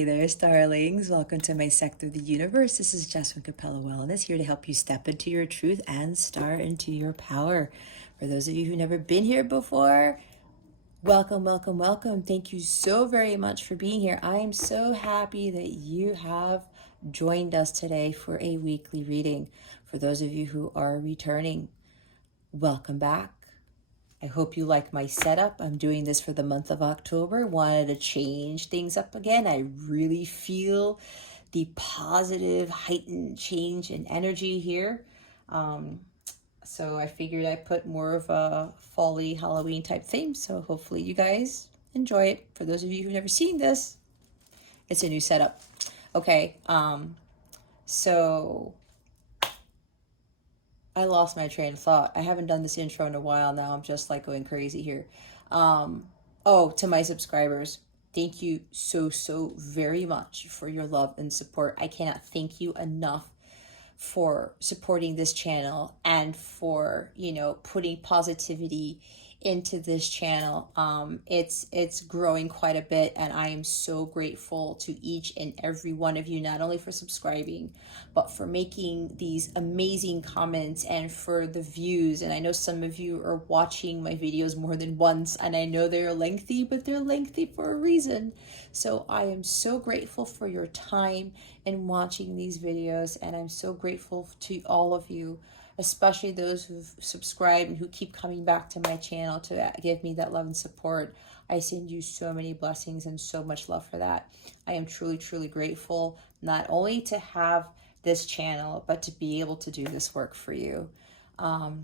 Hey there, starlings. Welcome to my sector of the universe. This is Jess from Capella Wellness, here to help you step into your truth and start into your power. For those of you who've never been here before, welcome, welcome, welcome. Thank you so very much for being here. I am so happy that you have joined us today for a weekly reading. For those of you who are returning, welcome back. I hope you like my setup. I'm doing this for the month of October. Wanted to change things up again. I really feel the positive, heightened change in energy here. So I figured I'd put more of a fall-y Halloween type theme. So hopefully you guys enjoy it. For those of you who've never seen this, it's a new setup. Okay, so I lost my train of thought. I haven't done this intro in a while now. I'm just like going crazy here. To my subscribers, thank you so very much for your love and support. I cannot thank you enough for supporting this channel and for, putting positivity into this channel. It's growing quite a bit, and I am so grateful to each and every one of you, not only for subscribing, but for making these amazing comments and for the views. And I know some of you are watching my videos more than once, and I know they're lengthy, but they're lengthy for a reason. So I am so grateful for your time in watching these videos, and I'm so grateful to all of you, especially those who've subscribed and who keep coming back to my channel to give me that love and support. I send you so many blessings and so much love for that. I am truly grateful, not only to have this channel, but to be able to do this work for you. The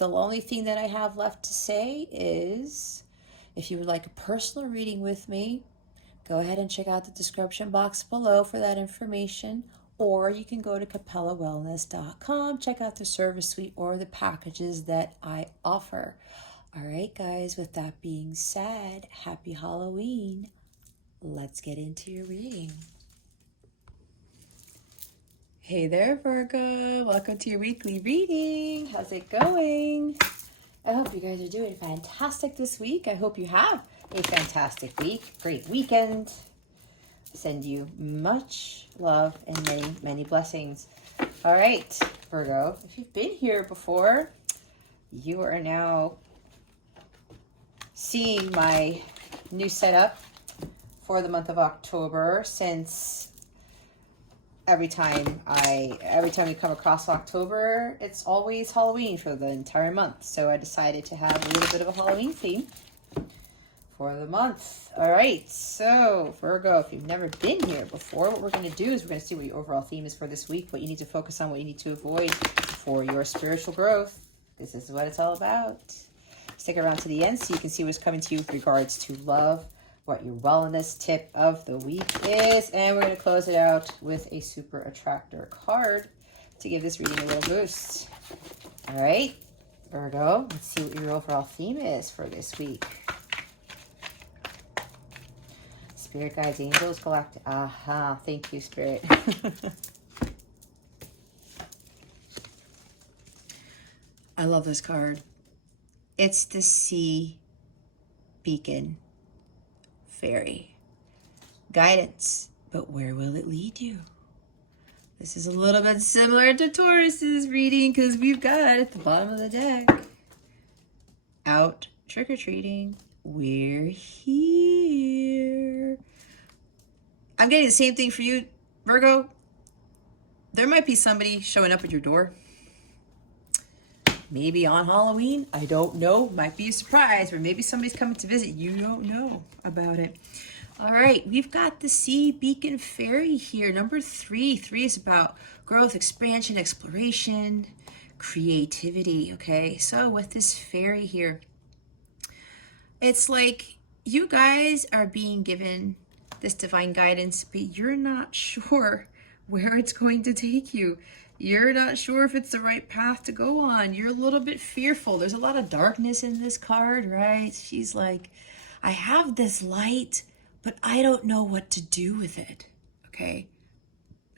only thing that I have left to say is, if you would like a personal reading with me, go ahead and check out the description box below for that information. Or you can go to capellawellness.com, check out the service suite or the packages that I offer. All right, guys, with that being said, happy Halloween. Let's get into your reading. Hey there, Virgo. Welcome to your weekly reading. How's it going? I hope you guys are doing fantastic this week. I hope you have a fantastic week, great weekend. Send you much love and many blessings. All right, Virgo, if you've been here before, you are now seeing my new setup for the month of October, since every time we come across October, it's always Halloween for the entire month. So I decided to have a little bit of a Halloween theme for the month. All right, so Virgo, if you've never been here before, what we're going to do is we're going to see what your overall theme is for this week, what you need to focus on, what you need to avoid for your spiritual growth. This is what it's all about. Stick around to the end so you can see what's coming to you with regards to love, what your wellness tip of the week is, and we're going to close it out with a super attractor card to give this reading a little boost. All right, Virgo, let's see what your overall theme is for this week. Spirit guides, angels, galactic. Aha, thank you, Spirit. I love this card. It's the Sea Beacon Fairy. Guidance, but where will it lead you? This is a little bit similar to Taurus's reading, because we've got at the bottom of the deck, out trick-or-treating. We're here. I'm getting the same thing for you, Virgo. There might be somebody showing up at your door. Maybe on Halloween. I don't know. Might be a surprise. Or maybe somebody's coming to visit. You don't know about it. All right. We've got the Sea Beacon Fairy here. Number 3. 3 is about growth, expansion, exploration, creativity. Okay. So with this fairy here, it's like you guys are being given this divine guidance, but you're not sure where it's going to take you. You're not sure if it's the right path to go on. You're a little bit fearful. There's a lot of darkness in this card, right? She's like, I have this light, but I don't know what to do with it, okay?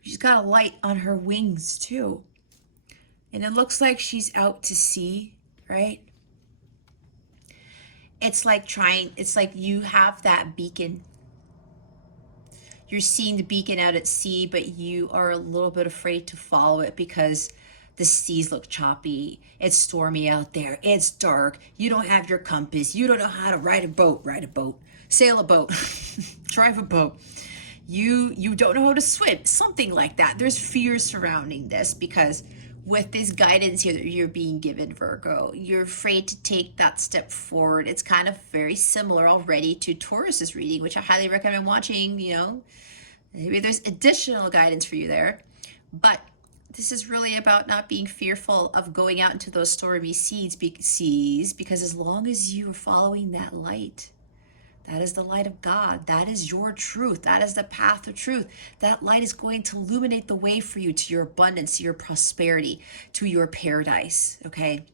She's got a light on her wings too. And it looks like she's out to sea, right? It's like you have that beacon You're seeing the beacon out at sea, but you are a little bit afraid to follow it because the seas look choppy. It's stormy out there. It's dark. You don't have your compass. You don't know how to ride a boat, sail a boat, drive a boat. You don't know how to swim, something like that. There's fear surrounding this because with this guidance here that you're being given, Virgo, you're afraid to take that step forward. It's kind of very similar already to Taurus's reading, which I highly recommend watching. You know, maybe there's additional guidance for you there, but this is really about not being fearful of going out into those stormy seas, because as long as you are following that light, that is the light of God. That is your truth. That is the path of truth. That light is going to illuminate the way for you to your abundance, to your prosperity, to your paradise. Okay.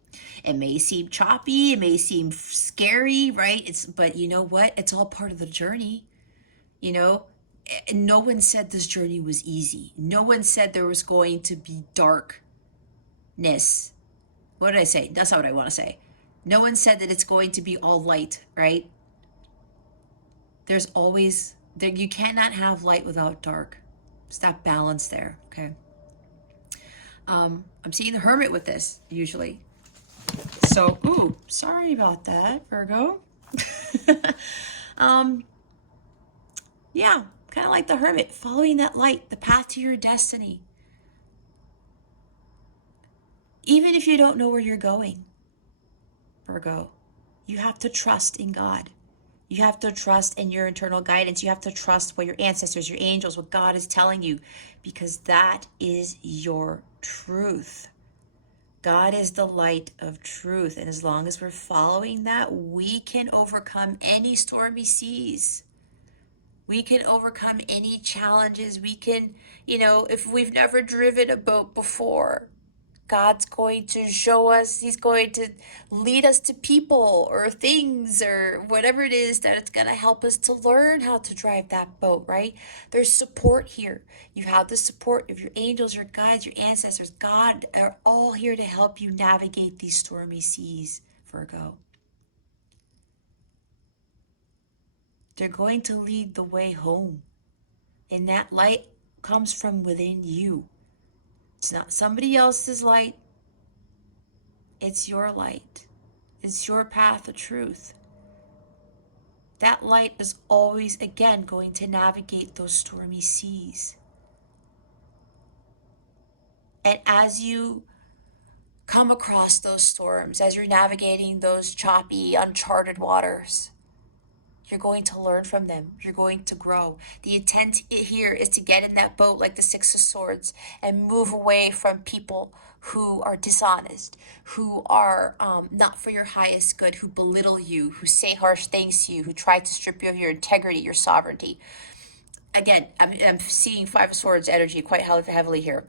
It may seem choppy. It may seem scary, right? But you know what? It's all part of the journey. You know, no one said this journey was easy. No one said there was going to be darkness. What did I say? That's not what I want to say. No one said that it's going to be all light, right? There's always there, you cannot have light without dark. It's that balance there. Okay. I'm seeing the Hermit with this usually. So, ooh, sorry about that, Virgo. Yeah, kind of like the Hermit, following that light, the path to your destiny. Even if you don't know where you're going, Virgo, you have to trust in God. You have to trust in your internal guidance. You have to trust what your ancestors, your angels, what God is telling you, because that is your truth. God is the light of truth. And as long as we're following that, we can overcome any stormy seas. We can overcome any challenges. We can, if we've never driven a boat before, God's going to show us, he's going to lead us to people or things or whatever it is that it's going to help us to learn how to drive that boat, right? There's support here. You have the support of your angels, your guides, your ancestors. God are all here to help you navigate these stormy seas, Virgo. They're going to lead the way home. And that light comes from within you. It's not somebody else's light. It's your light. It's your path of truth. That light is always, again, going to navigate those stormy seas. And as you come across those storms, as you're navigating those choppy, uncharted waters, you're going to learn from them. You're going to grow. The intent here is to get in that boat like the Six of Swords and move away from people who are dishonest, who are not for your highest good, who belittle you, who say harsh things to you, who try to strip you of your integrity, your sovereignty. Again, I'm seeing Five of Swords energy quite heavily here.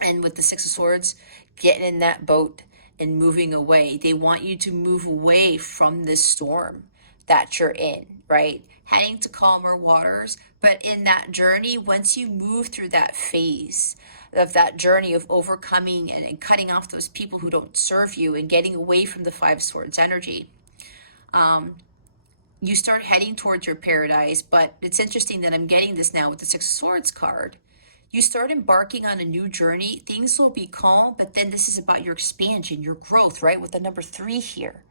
And with the Six of Swords, getting in that boat and moving away. They want you to move away from this storm that you're in, right? Heading to calmer waters. But in that journey, once you move through that phase of that journey of overcoming and cutting off those people who don't serve you and getting away from the Five Swords energy, you start heading towards your paradise. But it's interesting that I'm getting this now with the Six of Swords card. You start embarking on a new journey. Things will be calm, but then this is about your expansion, your growth, right? With the number 3 here.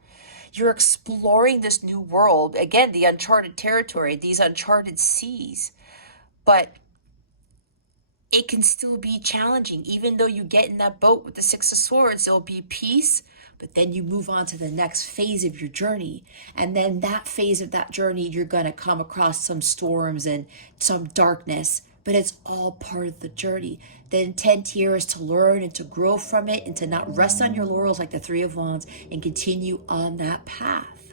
You're exploring this new world. Again, the uncharted territory, these uncharted seas. But it can still be challenging. Even though you get in that boat with the Six of Swords, there'll be peace. But then you move on to the next phase of your journey. And then that phase of that journey, you're going to come across some storms and some darkness. But it's all part of the journey. The intent here is to learn and to grow from it and to not rest on your laurels like the Three of Wands and continue on that path.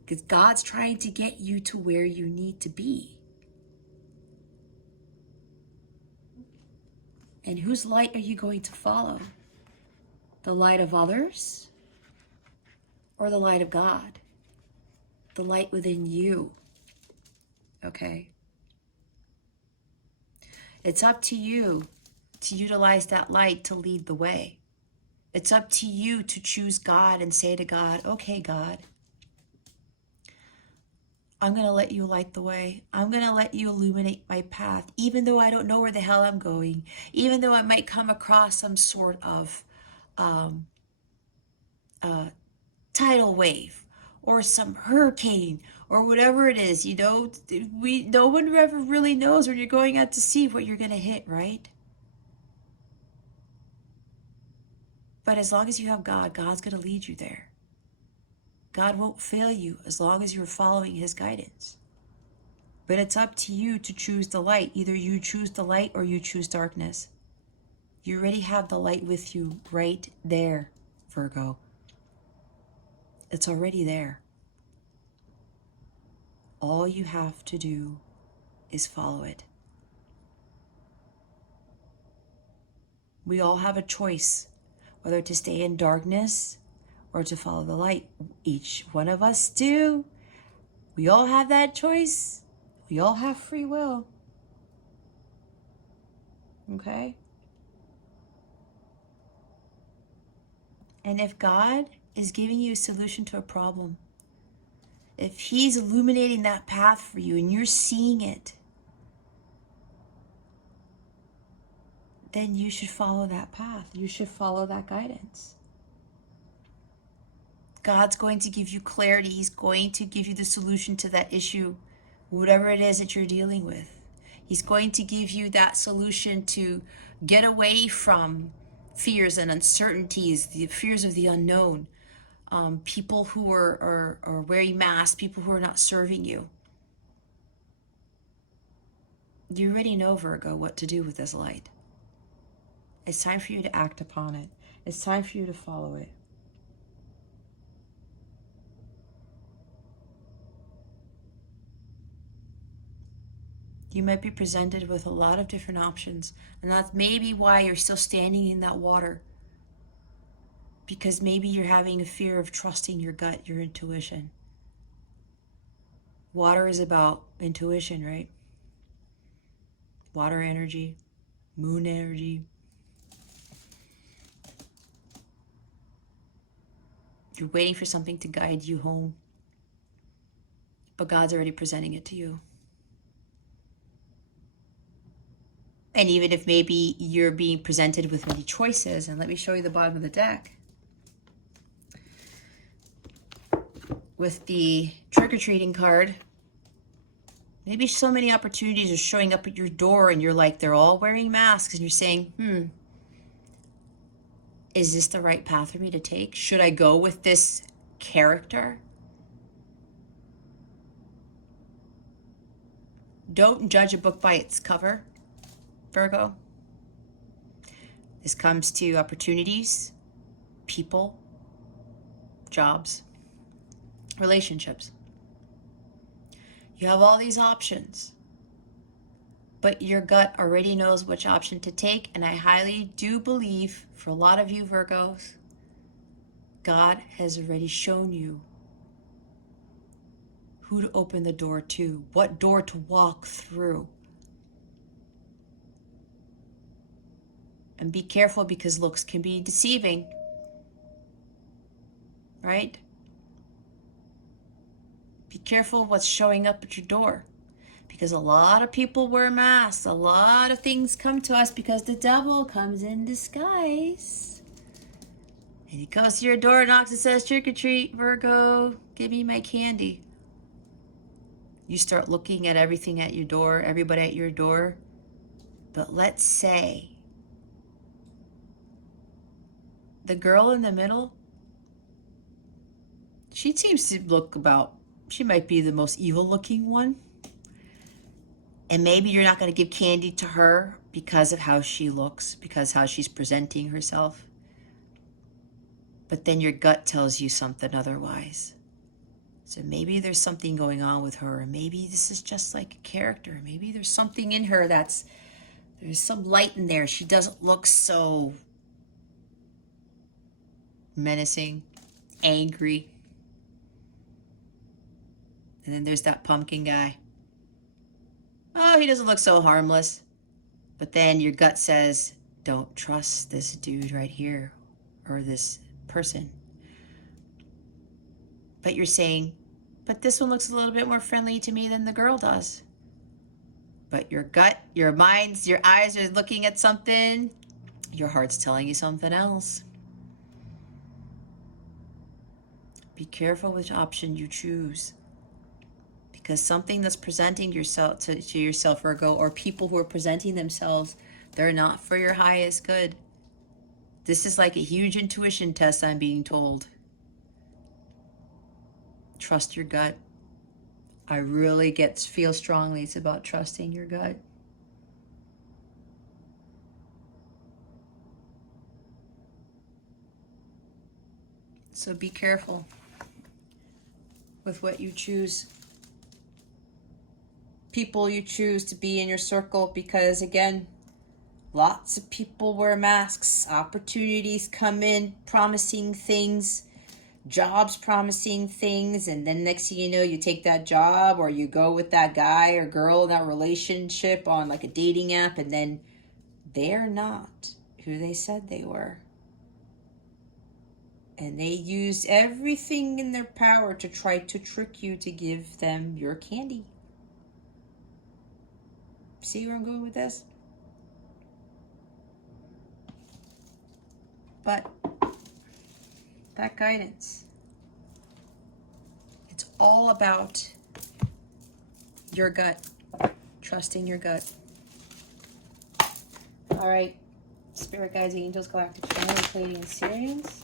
Because God's trying to get you to where you need to be. And whose light are you going to follow? The light of others or the light of God? The light within you. Okay? It's up to you to utilize that light to lead the way. It's up to you to choose God and say to God, okay, God, I'm going to let you light the way. I'm going to let you illuminate my path, even though I don't know where the hell I'm going, even though I might come across some sort of um, tidal wave or some hurricane or whatever it is. You know, no one ever really knows when you're going out to sea what you're going to hit, right? But as long as you have God, God's going to lead you there. God won't fail you as long as you're following his guidance. But it's up to you to choose the light. Either you choose the light or you choose darkness. You already have the light with you right there, Virgo. It's already there. All you have to do is follow it. We all have a choice, whether to stay in darkness or to follow the light. Each one of us do. We all have that choice. We all have free will. Okay? And if God is giving you a solution to a problem, if he's illuminating that path for you and you're seeing it, then you should follow that path. You should follow that guidance. God's going to give you clarity. He's going to give you the solution to that issue, whatever it is that you're dealing with. He's going to give you that solution to get away from fears and uncertainties, the fears of the unknown. People who are wearing masks, people who are not serving you. You already know, Virgo, what to do with this light. It's time for you to act upon it. It's time for you to follow it. You might be presented with a lot of different options, and that's maybe why you're still standing in that water. Because maybe you're having a fear of trusting your gut, your intuition. Water is about intuition, right? Water energy, moon energy. You're waiting for something to guide you home, but God's already presenting it to you. And even if maybe you're being presented with many choices, and let me show you the bottom of the deck. With the trick-or-treating card, maybe so many opportunities are showing up at your door and you're like, they're all wearing masks, and you're saying, is this the right path for me to take? Should I go with this character? Don't judge a book by its cover, Virgo. This comes to opportunities, people, jobs, relationships. You have all these options, but your gut already knows which option to take. And I highly do believe, for a lot of you Virgos, God has already shown you who to open the door to, what door to walk through. And be careful, because looks can be deceiving, right? Be careful what's showing up at your door, because a lot of people wear masks. A lot of things come to us because the devil comes in disguise. And he goes to your door, knocks, and says, trick or treat, Virgo, give me my candy. You start looking at everything at your door, everybody at your door. But let's say the girl in the middle, she seems to look about, she might be the most evil looking one. And maybe you're not going to give candy to her because of how she looks, because how she's presenting herself. But then your gut tells you something otherwise. So maybe there's something going on with her, and maybe this is just like a character. Maybe there's something in her there's some light in there. She doesn't look so menacing, angry. And then there's that pumpkin guy. Oh, he doesn't look so harmless. But then your gut says, don't trust this dude right here, or this person. But you're saying, but this one looks a little bit more friendly to me than the girl does. But your gut, your minds, your eyes are looking at something. Your heart's telling you something else. Be careful which option you choose. Because something that's presenting yourself to yourself, Virgo, or people who are presenting themselves, they're not for your highest good. This is like a huge intuition test, I'm being told. Trust your gut. I really feel strongly it's about trusting your gut. So be careful with what you choose. People you choose to be in your circle, because again, lots of people wear masks. Opportunities come in promising things, jobs promising things, and then next thing you know, you take that job or you go with that guy or girl in that relationship on like a dating app, and then they're not who they said they were. And they use everything in their power to try to trick you to give them your candy. See where I'm going with this? But that guidance, it's all about your gut, trusting your gut. All right, Spirit Guides, Angels, Galactic Family, Pleiadian Sirians,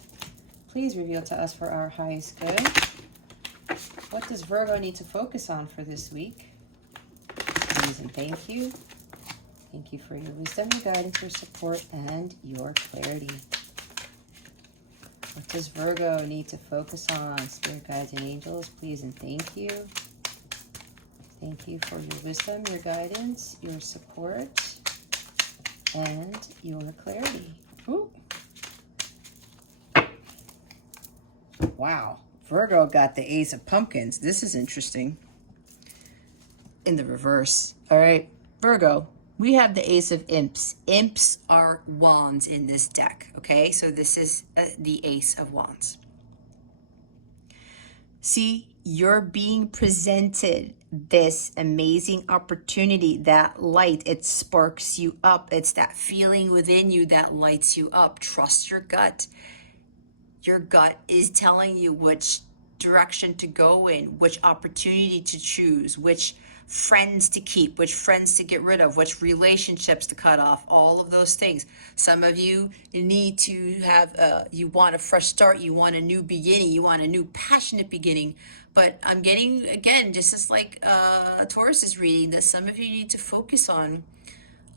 please reveal to us for our highest good. What does Virgo need to focus on for this week? Please and thank you. Thank you for your wisdom, your guidance, your support, and your clarity. What does Virgo need to focus on? Spirit Guides and Angels, please and thank you. Thank you for your wisdom, your guidance, your support, and your clarity. Ooh. Wow. Virgo got the Ace of Pumpkins. This is interesting. In the reverse. All right. Virgo, we have the Ace of Imps. Imps are wands in this deck. Okay. So this is the Ace of Wands. See, you're being presented this amazing opportunity, that light. It sparks you up. It's that feeling within you that lights you up. Trust your gut. Your gut is telling you which direction to go in, which opportunity to choose, which friends to keep, which friends to get rid of, which relationships to cut off, all of those things. Some of you need to have, you want a fresh start, you want a new beginning, you want a new passionate beginning. But I'm getting, again, just as like Taurus is reading, that some of you need to focus on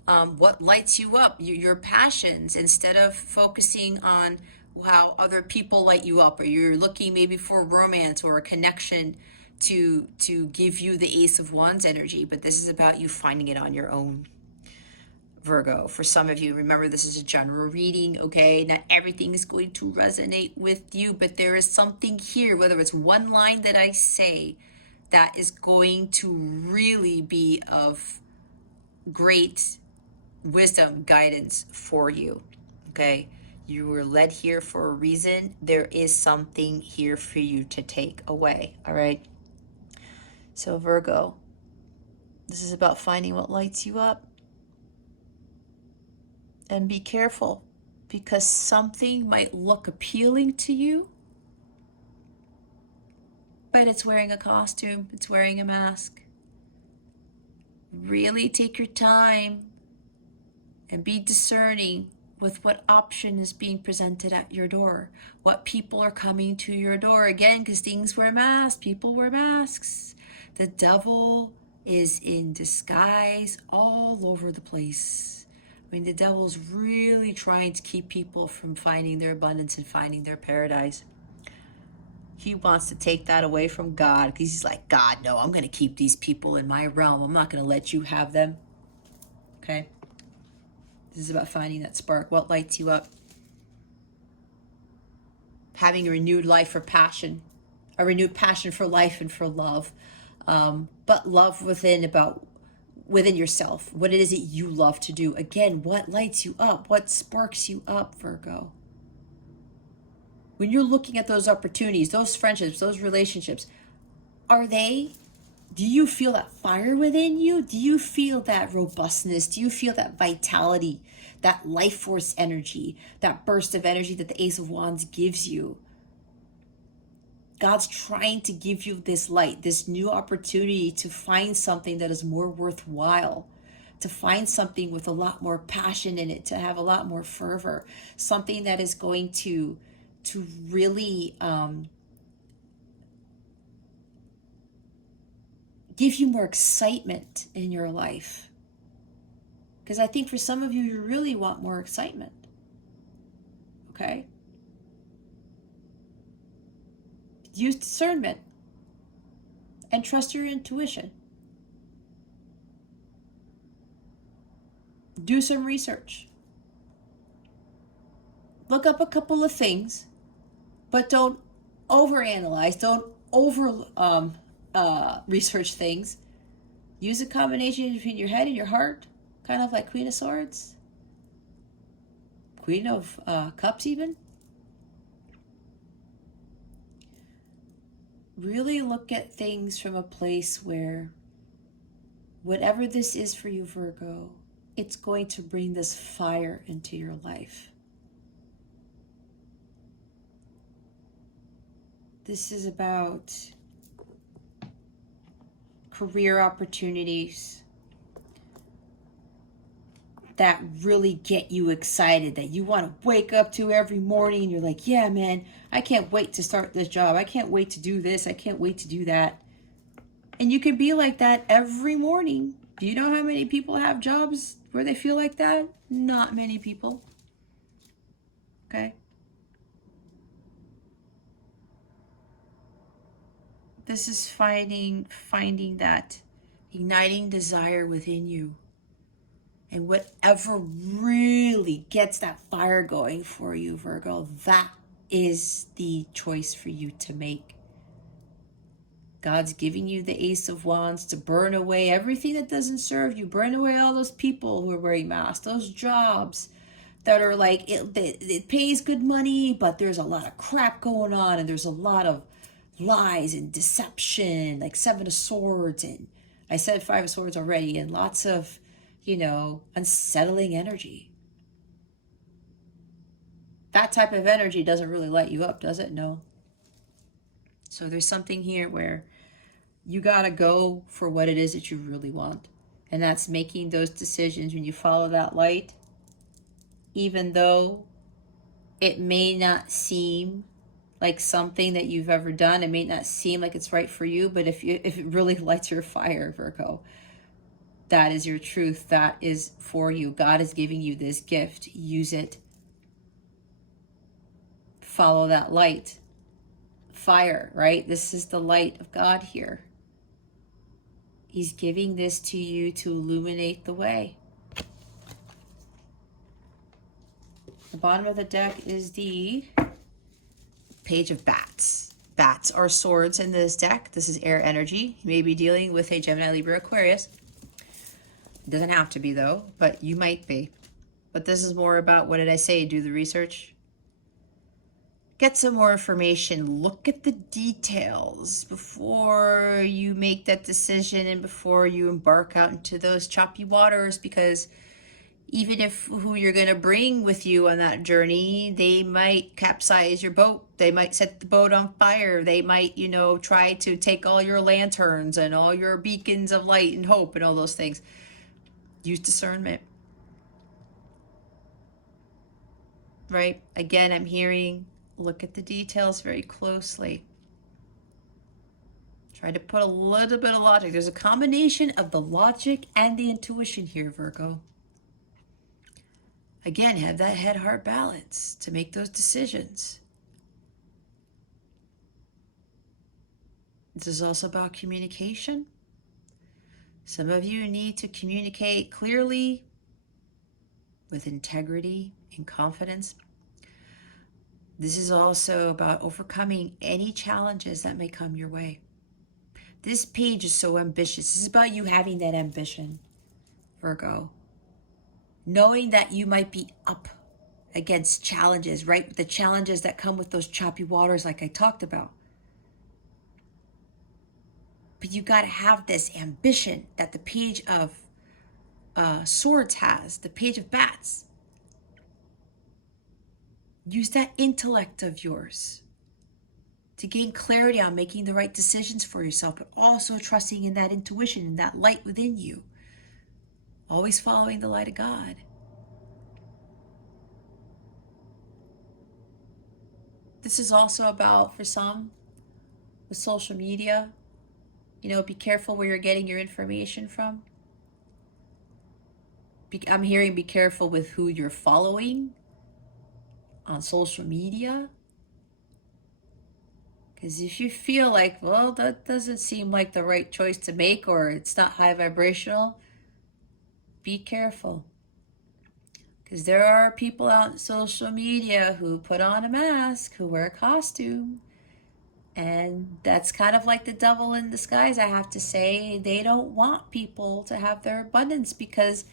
what lights you up, your passions, instead of focusing on how other people light you up, or you're looking maybe for romance or a connection to give you the Ace of Wands energy. But this is about you finding it on your own, Virgo. For some of you, remember, this is a general reading, okay? Not everything is going to resonate with you, but there is something here, whether it's one line that I say, that is going to really be of great wisdom, guidance for you, okay? You were led here for a reason. There is something here for you to take away, all right? So Virgo, this is about finding what lights you up. And be careful, because something might look appealing to you, but it's wearing a costume, it's wearing a mask. Really take your time and be discerning with what option is being presented at your door, what people are coming to your door. Again, because things wear masks, people wear masks. The devil is in disguise all over the place. I mean, the devil's really trying to keep people from finding their abundance and finding their paradise. He wants to take that away from God, because he's like, God, no, I'm going to keep these people in my realm. I'm not going to let you have them. Okay? This is about finding that spark. What lights you up? Having a renewed life for passion, a renewed passion for life and for love. But love within yourself. What it is that you love to do. Again, what lights you up? What sparks you up, Virgo? When you're looking at those opportunities, those friendships, those relationships, are they? Do you feel that fire within you? Do you feel that robustness? Do you feel that vitality, that life force energy, that burst of energy that the Ace of Wands gives you? God's trying to give you this light, this new opportunity to find something that is more worthwhile, to find something with a lot more passion in it, to have a lot more fervor, something that is going to really give you more excitement in your life. Because I think for some of you, you really want more excitement. Okay? Use discernment and trust your intuition. Do some research. Look up a couple of things, but don't overanalyze. Don't over research things. Use a combination between your head and your heart, kind of like Queen of Swords, Queen of Cups even. Really look at things from a place where whatever this is for you, Virgo, it's going to bring this fire into your life. This is about career opportunities that really get you excited, that you want to wake up to every morning and you're like, yeah, man, I can't wait to start this job. I can't wait to do this. I can't wait to do that. And you can be like that every morning. Do you know how many people have jobs where they feel like that? Not many people. Okay? This is finding that igniting desire within you. And whatever really gets that fire going for you, Virgo, that is the choice for you to make. God's giving you the Ace of Wands to burn away everything that doesn't serve you. Burn away all those people who are wearing masks, those jobs that are like, it pays good money, but there's a lot of crap going on, and there's a lot of lies and deception, like Seven of Swords, and I said Five of Swords already, and lots of, unsettling energy. That type of energy doesn't really light you up, does it? No. So there's something here where you gotta go for what it is that you really want. And that's making those decisions when you follow that light, even though it may not seem like something that you've ever done. It may not seem like it's right for you, but if it really lights your fire, Virgo, that is your truth. That is for you. God is giving you this gift. Use it. Follow that light. Fire, right? This is the light of God here. He's giving this to you to illuminate the way. The bottom of the deck is the Page of Bats. Bats are swords in this deck. This is air energy. You may be dealing with a Gemini, Libra, Aquarius. It doesn't have to be though, but you might be. But this is more about, what did I say? Do the research. Get some more information. Look at the details before you make that decision and before you embark out into those choppy waters, because even if who you're going to bring with you on that journey, they might capsize your boat. They might set the boat on fire. They might, try to take all your lanterns and all your beacons of light and hope and all those things. Use discernment. Right? Again, I'm hearing, look at the details very closely. Try to put a little bit of logic. There's a combination of the logic and the intuition here, Virgo. Again, have that head-heart balance to make those decisions. This is also about communication. Some of you need to communicate clearly, with integrity and confidence. This is also about overcoming any challenges that may come your way. This page is so ambitious. This is about you having that ambition, Virgo. Knowing that you might be up against challenges, right? The challenges that come with those choppy waters like I talked about. But you got to have this ambition that the Page of Swords has, the Page of Bats. Use that intellect of yours to gain clarity on making the right decisions for yourself, but also trusting in that intuition and that light within you. Always following the light of God. This is also about, for some, with social media, be careful where you're getting your information from. I'm hearing be careful with who you're following on social media. Because if you feel like, well, that doesn't seem like the right choice to make, or it's not high vibrational, be careful. Because there are people out on social media who put on a mask, who wear a costume. And that's kind of like the devil in disguise, I have to say. They don't want people to have their abundance because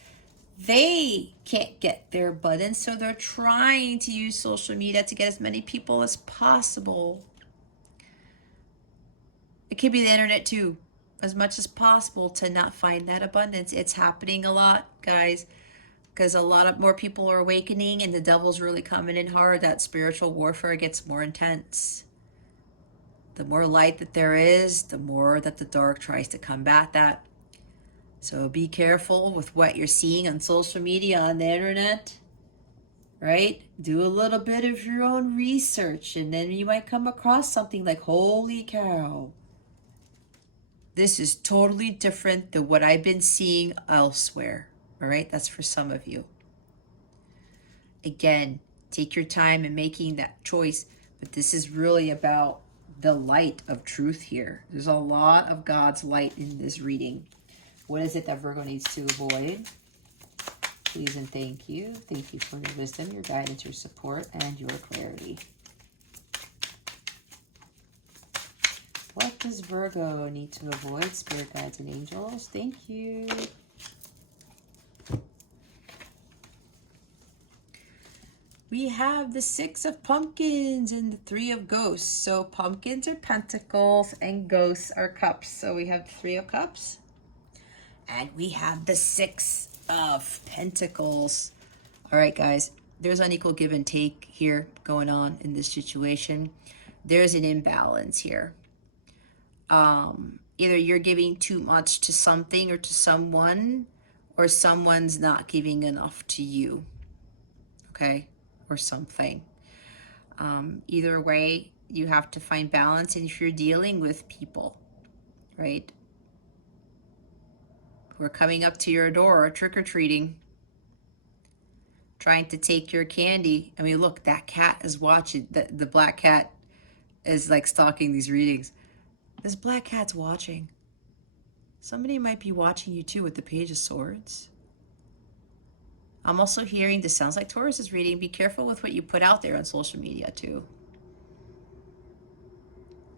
they can't get their abundance. So they're trying to use social media to get as many people as possible. It could be the internet too, as much as possible to not find that abundance. It's happening a lot, guys, because a lot of more people are awakening and the devil's really coming in hard. That spiritual warfare gets more intense. The more light that there is, the more that the dark tries to combat that. So be careful with what you're seeing on social media, on the internet, right? Do a little bit of your own research, and then you might come across something like, holy cow, this is totally different than what I've been seeing elsewhere. All right, that's for some of you. Again, take your time in making that choice, but this is really about the light of truth here. There's a lot of God's light in this reading. What is it that Virgo needs to avoid? Please and thank you. Thank you for your wisdom, your guidance, your support, and your clarity. What does Virgo need to avoid? Spirit guides and angels. Thank you. We have the Six of Pumpkins and the Three of Ghosts. So pumpkins are pentacles and ghosts are cups. So we have the Three of Cups. And we have the Six of Pentacles. All right, guys. There's unequal give and take here going on in this situation. There's an imbalance here. Either you're giving too much to something or to someone, or someone's not giving enough to you. Okay? Or something. Either way, you have to find balance. And if you're dealing with people, right, who are coming up to your door or trick-or-treating, trying to take your candy. I mean, look, that cat is watching. The black cat is like stalking these readings. This black cat's watching. Somebody might be watching you too with the Page of Swords. I'm also hearing, this sounds like Taurus is reading, be careful with what you put out there on social media too.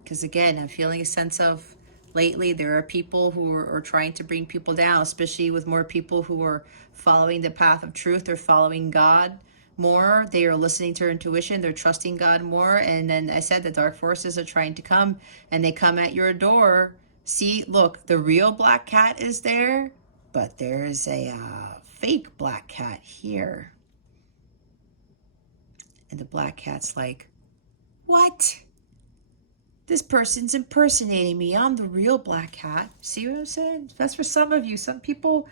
Because again, I'm feeling a sense of, lately there are people who are trying to bring people down, especially with more people who are following the path of truth. They're following God more. They are listening to their intuition. They're trusting God more. And then I said the dark forces are trying to come, and they come at your door. See, look, the real black cat is there, but there's a fake black cat here. And the black cat's like, what? This person's impersonating me. I'm the real black cat. See what I'm saying? That's for some of you. Some people,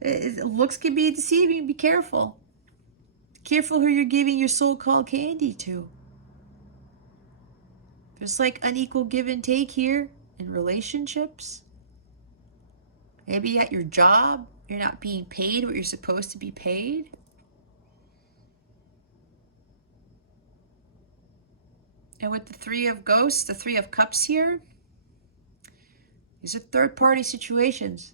looks can be deceiving. Be careful. Careful who you're giving your so-called candy to. There's like unequal give and take here in relationships. Maybe at your job, you're not being paid what you're supposed to be paid. And with the Three of Ghosts, the Three of Cups here, these are third-party situations.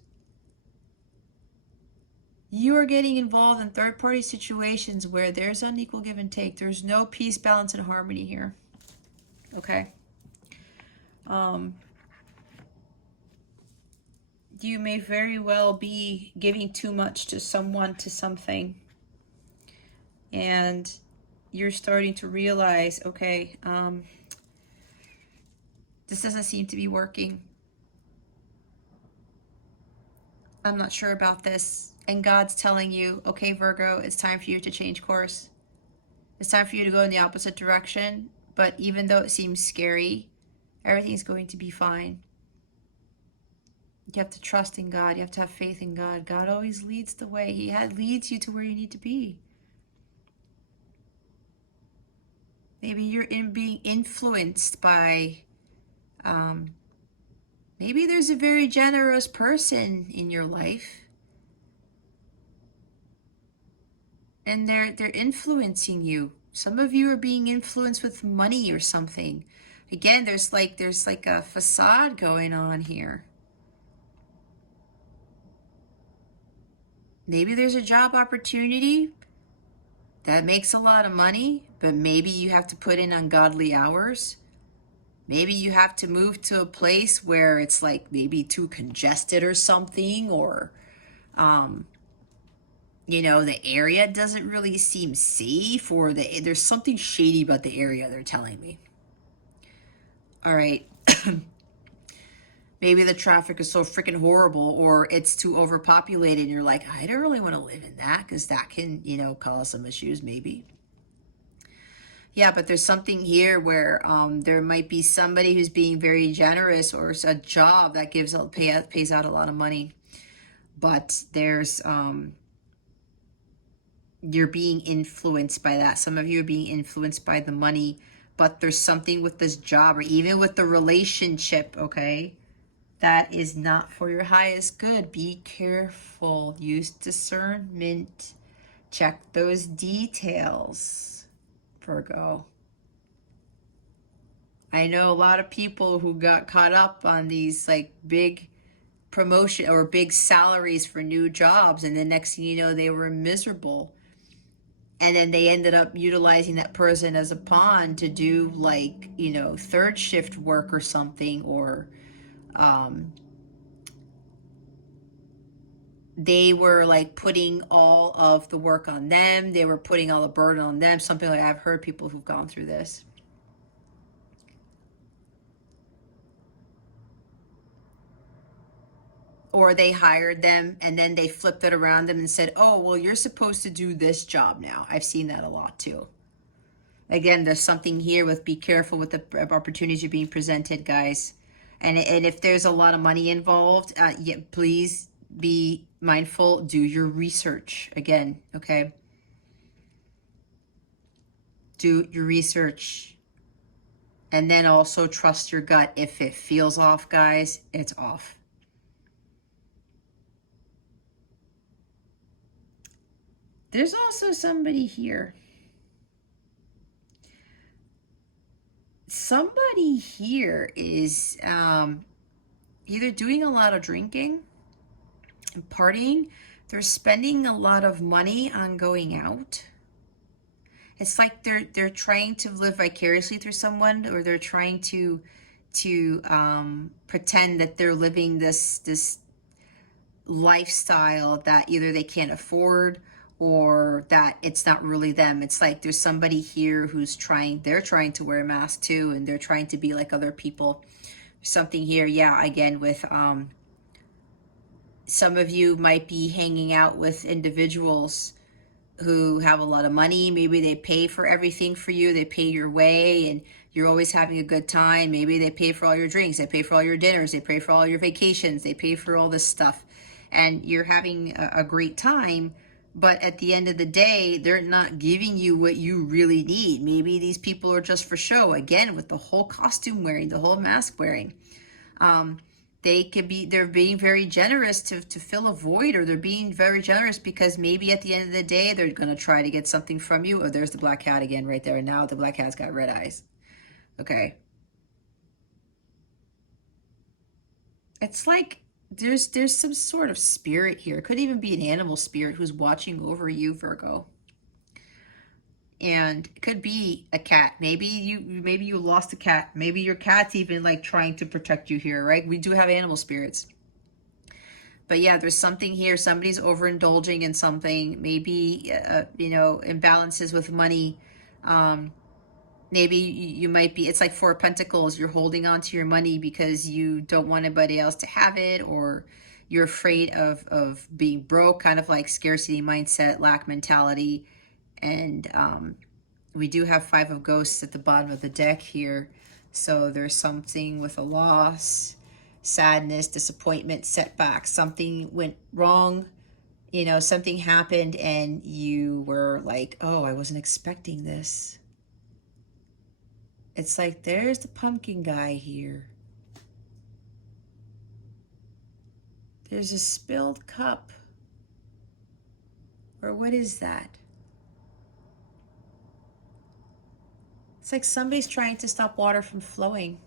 You are getting involved in third-party situations where there's unequal give and take. There's no peace, balance, and harmony here. Okay? You may very well be giving too much to someone, to something. And you're starting to realize, okay, this doesn't seem to be working. I'm not sure about this. And God's telling you, okay, Virgo, it's time for you to change course. It's time for you to go in the opposite direction. But even though it seems scary, everything's going to be fine. You have to trust in God. You have to have faith in God. God always leads the way. He leads you to where you need to be. Maybe you're being influenced by, maybe there's a very generous person in your life, and they're influencing you. Some of you are being influenced with money or something. Again, there's like a facade going on here. Maybe there's a job opportunity that makes a lot of money, but maybe you have to put in ungodly hours. Maybe you have to move to a place where it's like maybe too congested or something, or you know, the area doesn't really seem safe, or there's something shady about the area, they're telling me. All right. Maybe the traffic is so freaking horrible, or it's too overpopulated and you're like, I don't really want to live in that because that can, you know, cause some issues maybe. Yeah, but there's something here where there might be somebody who's being very generous, or a job that pays out a lot of money. But there's you're being influenced by that. Some of you are being influenced by the money, but there's something with this job or even with the relationship, okay, that is not for your highest good. Be careful. Use discernment. Check those details, Virgo. I know a lot of people who got caught up on these like big promotion or big salaries for new jobs, and the next thing you know, they were miserable. And then they ended up utilizing that person as a pawn to do like, you know, third shift work or something, or they were like putting all of the work on them. They were putting all the burden on them. Something like I've heard people who've gone through this. Or they hired them and then they flipped it around them and said, oh, well, you're supposed to do this job now. I've seen that a lot too. Again, there's something here with be careful with the opportunities you're being presented, guys. And if there's a lot of money involved, yeah, please be mindful. Do your research again, okay? Do your research. And then also trust your gut. If it feels off, guys, it's off. There's also somebody here. Somebody here is either doing a lot of drinking and partying. They're spending a lot of money on going out. It's like they're trying to live vicariously through someone, or they're trying to pretend that they're living this lifestyle that either they can't afford or that it's not really them. It's like there's somebody here who's they're trying to wear a mask too, and they're trying to be like other people. Something here, yeah, again with some of you might be hanging out with individuals who have a lot of money. Maybe they pay for everything for you. They pay your way and you're always having a good time. Maybe they pay for all your drinks. They pay for all your dinners. They pay for all your vacations. They pay for all this stuff. And you're having a great time. But at the end of the day, they're not giving you what you really need. Maybe these people are just for show. Again, with the whole costume wearing, the whole mask wearing. They're being very generous to fill a void, or they're being very generous because maybe at the end of the day, they're going to try to get something from you. Oh, there's the black cat again right there. And now the black cat's got red eyes. Okay. It's like there's some sort of spirit here. It could even be an animal spirit who's watching over you, Virgo. And it could be a cat. Maybe you lost a cat. Maybe your cat's even like trying to protect you here, right? We do have animal spirits. But yeah, there's something here. Somebody's overindulging in something. Maybe you know, imbalances with money. Maybe you might be, it's like Four of Pentacles. You're holding on to your money because you don't want anybody else to have it, or you're afraid of being broke, kind of like scarcity mindset, lack mentality. And we do have Five of Ghosts at the bottom of the deck here. So there's something with a loss, sadness, disappointment, setback. Something went wrong. You know, something happened and you were like, oh, I wasn't expecting this. It's like, there's the pumpkin guy here. There's a spilled cup. Or what is that? It's like somebody's trying to stop water from flowing.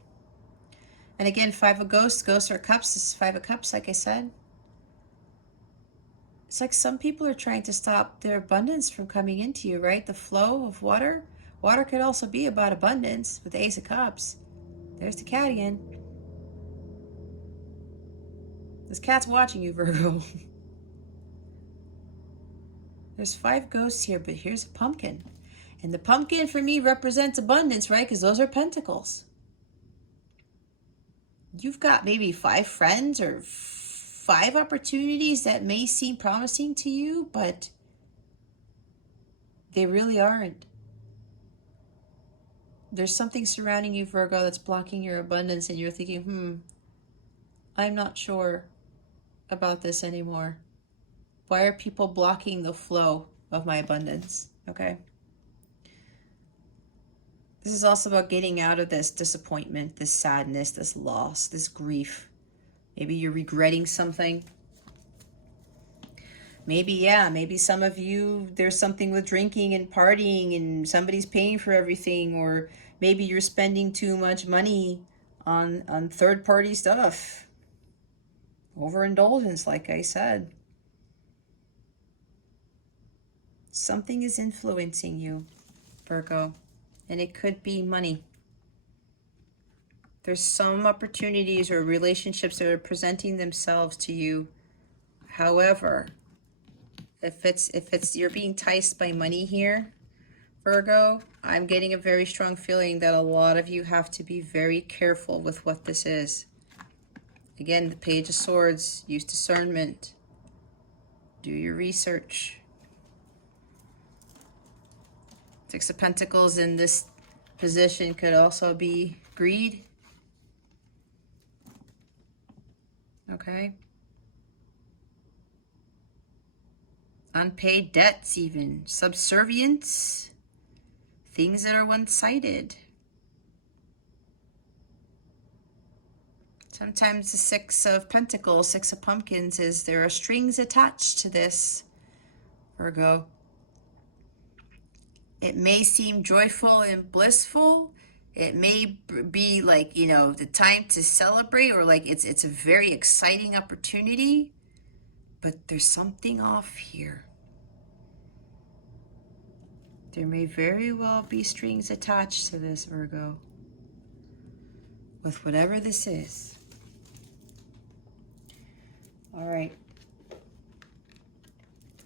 And again, Five of Ghosts. Ghosts are cups. This is Five of Cups, like I said. It's like some people are trying to stop their abundance from coming into you, right? The flow of water. Water could also be about abundance with the Ace of Cups. There's the cat again. This cat's watching you, Virgo. There's 5 ghosts here, but here's a pumpkin. And the pumpkin for me represents abundance, right? Because those are pentacles. You've got maybe 5 friends or 5 opportunities that may seem promising to you, but they really aren't. There's something surrounding you, Virgo, that's blocking your abundance, and you're thinking, I'm not sure about this anymore. Why are people blocking the flow of my abundance? Okay. This is also about getting out of this disappointment, this sadness, this loss, this grief. Maybe you're regretting something. Maybe some of you, there's something with drinking and partying and somebody's paying for everything, or maybe you're spending too much money on third-party stuff. Overindulgence, like I said. Something is influencing you, Virgo, and it could be money. There's some opportunities or relationships that are presenting themselves to you. However, if it's you're being enticed by money here, Virgo, I'm getting a very strong feeling that a lot of you have to be very careful with what this is. Again, the Page of Swords, use discernment. Do your research. 6 of Pentacles in this position could also be greed. Okay. Unpaid debts even. Subservience. Things that are one-sided. Sometimes the 6 of Pentacles, 6 of Pumpkins, is there are strings attached to this, Virgo. It may seem joyful and blissful. It may be like, the time to celebrate, or like it's a very exciting opportunity, but there's something off here. There may very well be strings attached to this, Virgo, with whatever this is. All right.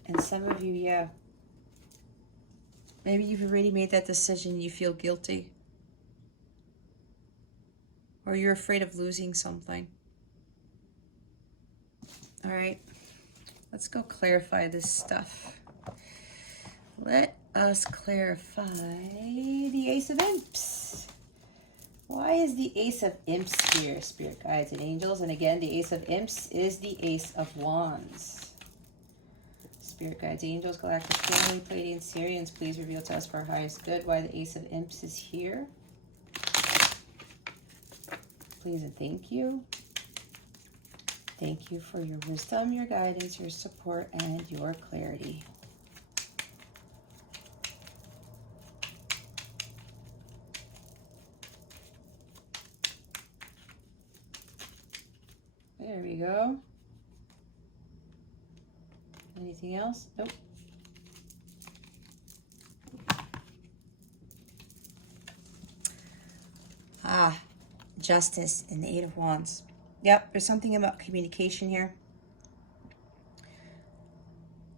And some of you, maybe you've already made that decision, you feel guilty. Or you're afraid of losing something. All right, let's go clarify this stuff. Let us clarify the Ace of Imps. Why is the Ace of Imps here, Spirit Guides and Angels? And again, the Ace of Imps is the Ace of Wands. Spirit Guides, Angels, Galactic Family, Pleiadian, Syrians, please reveal to us for our highest good why the Ace of Imps is here. Please and thank you. Thank you for your wisdom, your guidance, your support, and your clarity. There we go. Anything else? Nope. Justice and the 8 of Wands. Yep, there's something about communication here.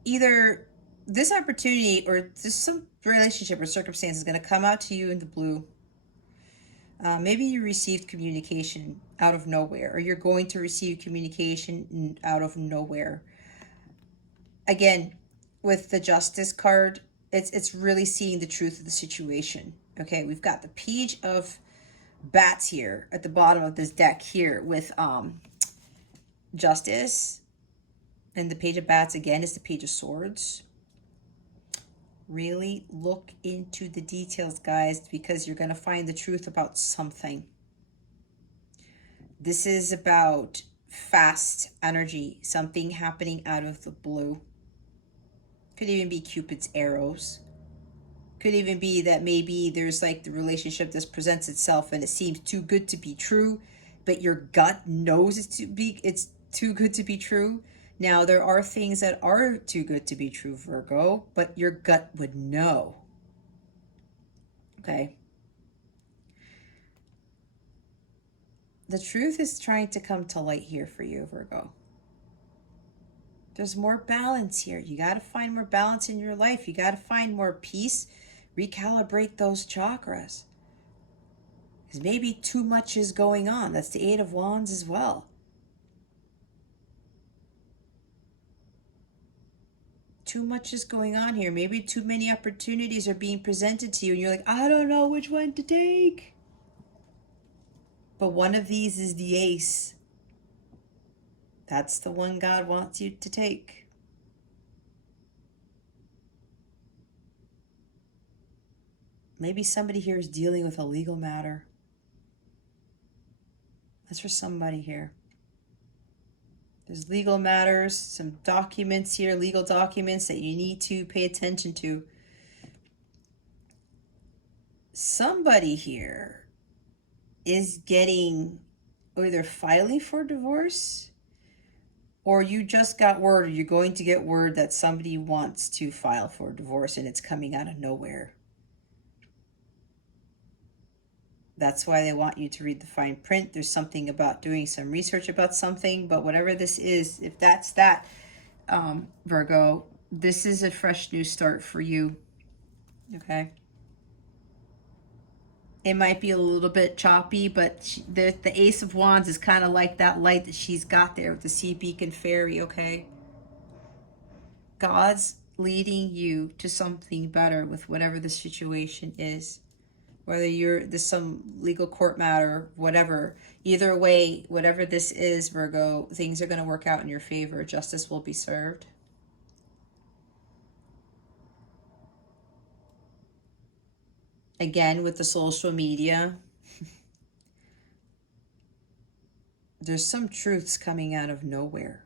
Either this opportunity or this some relationship or circumstance is going to come out to you in the blue. Maybe you received communication out of nowhere, or you're going to receive communication out of nowhere. Again, with the Justice card, it's really seeing the truth of the situation. Okay, we've got the Page of Bats here at the bottom of this deck here with Justice, and the Page of Bats again is the Page of Swords. Really look into the details, guys, because you're going to find the truth about something. This is about fast energy, something happening out of the blue. Could even be Cupid's arrows. Could even be that maybe there's like the relationship that presents itself and it seems too good to be true, but your gut knows it's too good to be true. Now, there are things that are too good to be true, Virgo, but your gut would know. Okay. The truth is trying to come to light here for you, Virgo. There's more balance here. You got to find more balance in your life. You got to find more peace. Recalibrate those chakras. Because maybe too much is going on. That's the Eight of Wands as well. Too much is going on here. Maybe too many opportunities are being presented to you and you're like, I don't know which one to take. But one of these is the Ace. That's the one God wants you to take. Maybe somebody here is dealing with a legal matter. That's for somebody here. There's legal matters, some documents here, legal documents that you need to pay attention to. Somebody here is getting either filing for divorce, or you just got word, or you're going to get word that somebody wants to file for divorce and it's coming out of nowhere. That's why they want you to read the fine print. There's something about doing some research about something, but whatever this is, if that's that, Virgo, this is a fresh new start for you, okay? It might be a little bit choppy, but the Ace of Wands is kind of like that light that she's got there with the Sea Beacon Fairy, okay? God's leading you to something better with whatever the situation is. Whether there's some legal court matter, whatever. Either way, whatever this is, Virgo, things are going to work out in your favor. Justice will be served. Again, with the social media, there's some truths coming out of nowhere.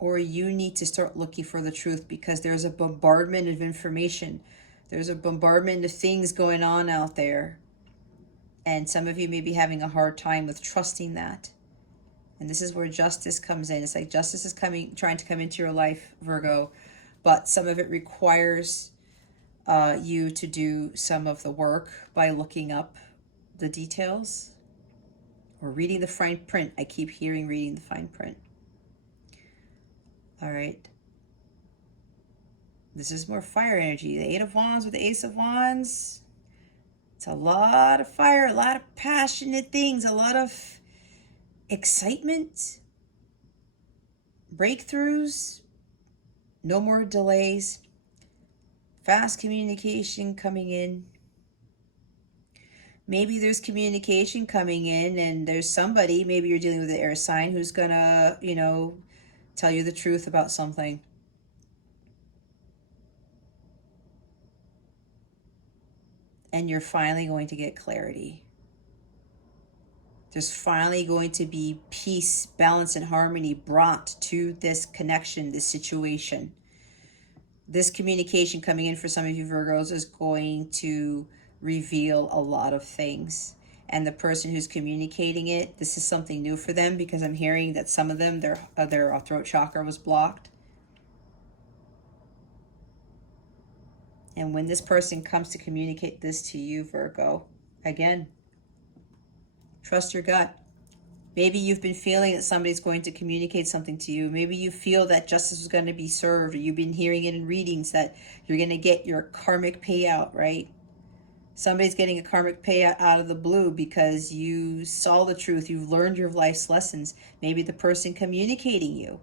Or you need to start looking for the truth because there's a bombardment of information. There's a bombardment of things going on out there. And some of you may be having a hard time with trusting that. And this is where justice comes in. It's like justice is trying to come into your life, Virgo. But some of it requires you to do some of the work by looking up the details or reading the fine print. I keep hearing reading the fine print. All right. This is more fire energy. The Eight of Wands with the Ace of Wands. It's a lot of fire, a lot of passionate things, a lot of excitement, breakthroughs, no more delays, fast communication coming in. Maybe there's communication coming in and there's somebody, maybe you're dealing with an air sign who's gonna, tell you the truth about something. And you're finally going to get clarity. There's finally going to be peace, balance, and harmony brought to this connection, this situation. This communication coming in for some of you Virgos is going to reveal a lot of things. And the person who's communicating it, this is something new for them because I'm hearing that some of them, their throat chakra was blocked. And when this person comes to communicate this to you, Virgo, again, trust your gut. Maybe you've been feeling that somebody's going to communicate something to you. Maybe you feel that justice is going to be served, or you've been hearing it in readings that you're going to get your karmic payout, right? Somebody's getting a karmic payout out of the blue because you saw the truth. You've learned your life's lessons. Maybe the person communicating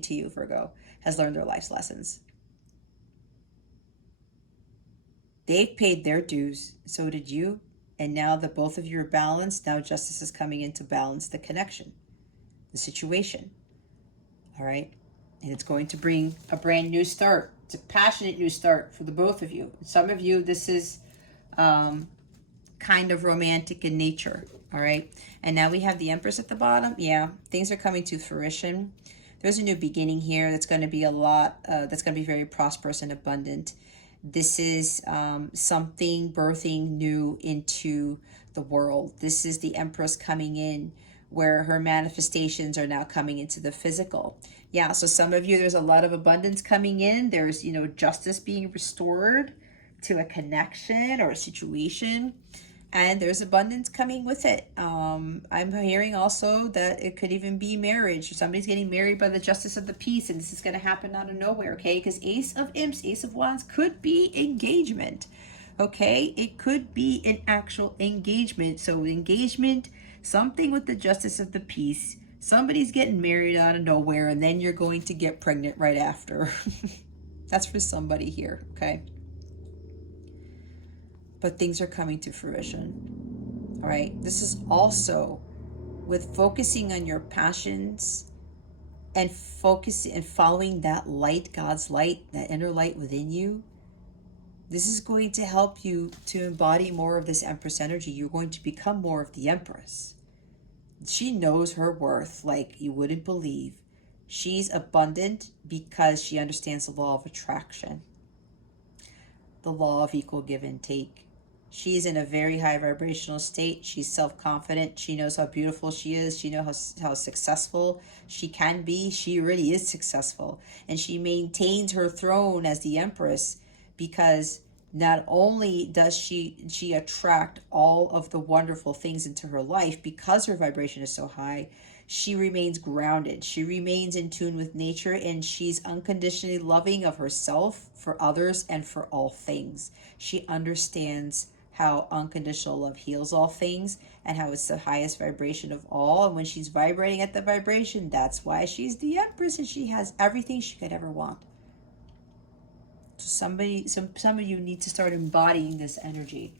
to you, Virgo, has learned their life's lessons. They've paid their dues. So did you. And now that both of you are balanced, now justice is coming in to balance the connection, the situation. All right? And it's going to bring a brand new start. It's a passionate new start for the both of you. Some of you, this is kind of romantic in nature. All right? And now we have the Empress at the bottom. Yeah, things are coming to fruition. There's a new beginning here that's going to be that's going to be very prosperous and abundant. This is something birthing new into the world. This is the Empress coming in where her manifestations are now coming into the physical. Yeah, so some of you, there's a lot of abundance coming in. There's, justice being restored to a connection or a situation. And there's abundance coming with it. I'm hearing also that it could even be marriage. Somebody's getting married by the Justice of the Peace, and this is going to happen out of nowhere, okay? Because Ace of Imps, Ace of Wands could be engagement, okay? It could be an actual engagement. So engagement, something with the Justice of the Peace. Somebody's getting married out of nowhere, and then you're going to get pregnant right after. That's for somebody here, okay? But things are coming to fruition. All right. This is also with focusing on your passions and focusing and following that light, God's light, that inner light within you. This is going to help you to embody more of this Empress energy. You're going to become more of the Empress. She knows her worth like you wouldn't believe. She's abundant because she understands the law of attraction, the law of equal give and take. She's in a very high vibrational state. She's self-confident. She knows how beautiful she is. She knows how successful she can be. She already is successful. And she maintains her throne as the Empress because not only does she attract all of the wonderful things into her life because her vibration is so high, she remains grounded. She remains in tune with nature, and she's unconditionally loving of herself, for others, and for all things. She understands how unconditional love heals all things and how it's the highest vibration of all. And when she's vibrating at the vibration, that's why she's the Empress, and she has everything she could ever want. So some of you need to start embodying this energy.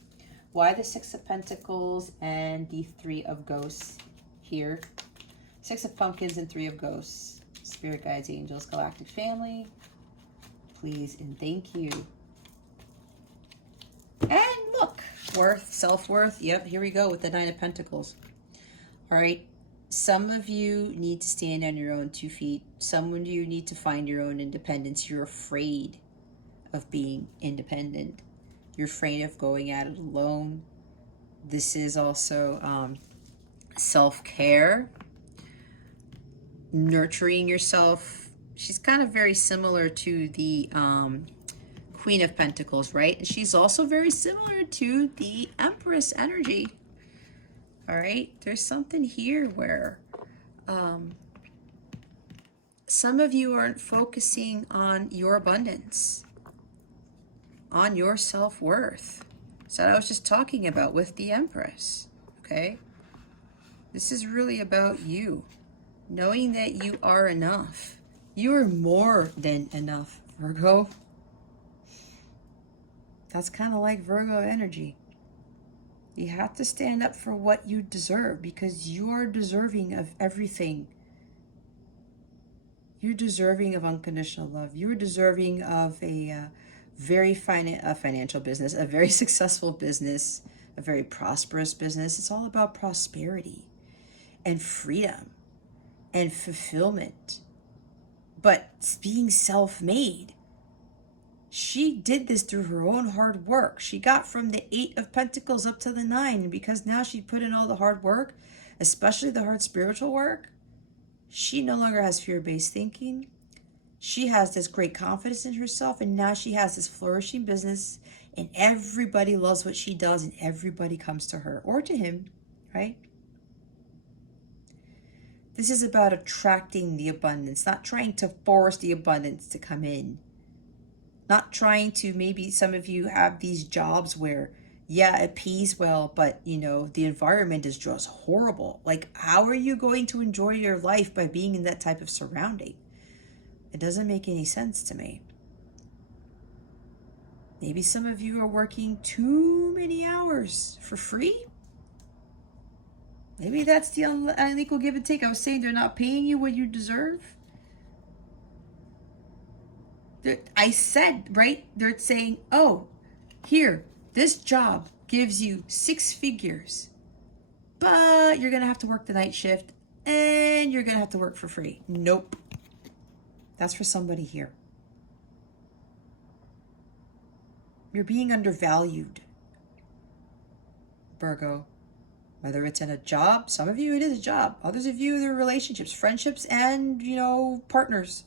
Why the Six of Pentacles and the Three of Ghosts here? Six of Pumpkins and Three of Ghosts. Spirit guides, angels, galactic family, please and thank you. And look, worth, self-worth. Yep, here we go with the Nine of Pentacles. All right. Some of you need to stand on your own 2 feet. Some of you need to find your own independence. You're afraid of being independent. You're afraid of going at it alone. This is also self-care, nurturing yourself. She's kind of very similar to the Queen of Pentacles, right? And she's also very similar to the Empress energy. All right, there's something here where some of you aren't focusing on your abundance, on your self-worth. So I was just talking about with the Empress, okay? This is really about you, knowing that you are enough. You are more than enough, Virgo. That's kind of like Virgo energy. You have to stand up for what you deserve because you are deserving of everything. You're deserving of unconditional love. You're deserving of a very financial business, a very successful business, a very prosperous business. It's all about prosperity and freedom and fulfillment. But being self-made. She did this through her own hard work. She got from the 8 of Pentacles up to the 9. And because now she put in all the hard work, especially the hard spiritual work, she no longer has fear-based thinking. She has this great confidence in herself. And now she has this flourishing business. And everybody loves what she does. And everybody comes to her or to him, right? This is about attracting the abundance, not trying to force the abundance to come in. Not trying to, maybe some of you have these jobs where, yeah, it pays well, but the environment is just horrible. Like, how are you going to enjoy your life by being in that type of surrounding? It doesn't make any sense to me. Maybe some of you are working too many hours for free. Maybe that's the unequal give and take. I was saying they're not paying you what you deserve. I said, right? They're saying, oh, here, this job gives you 6 figures, but you're going to have to work the night shift and you're going to have to work for free. Nope. That's for somebody here. You're being undervalued, Virgo. Whether it's in a job, some of you it is a job. Others of you, they're relationships, friendships, and, partners,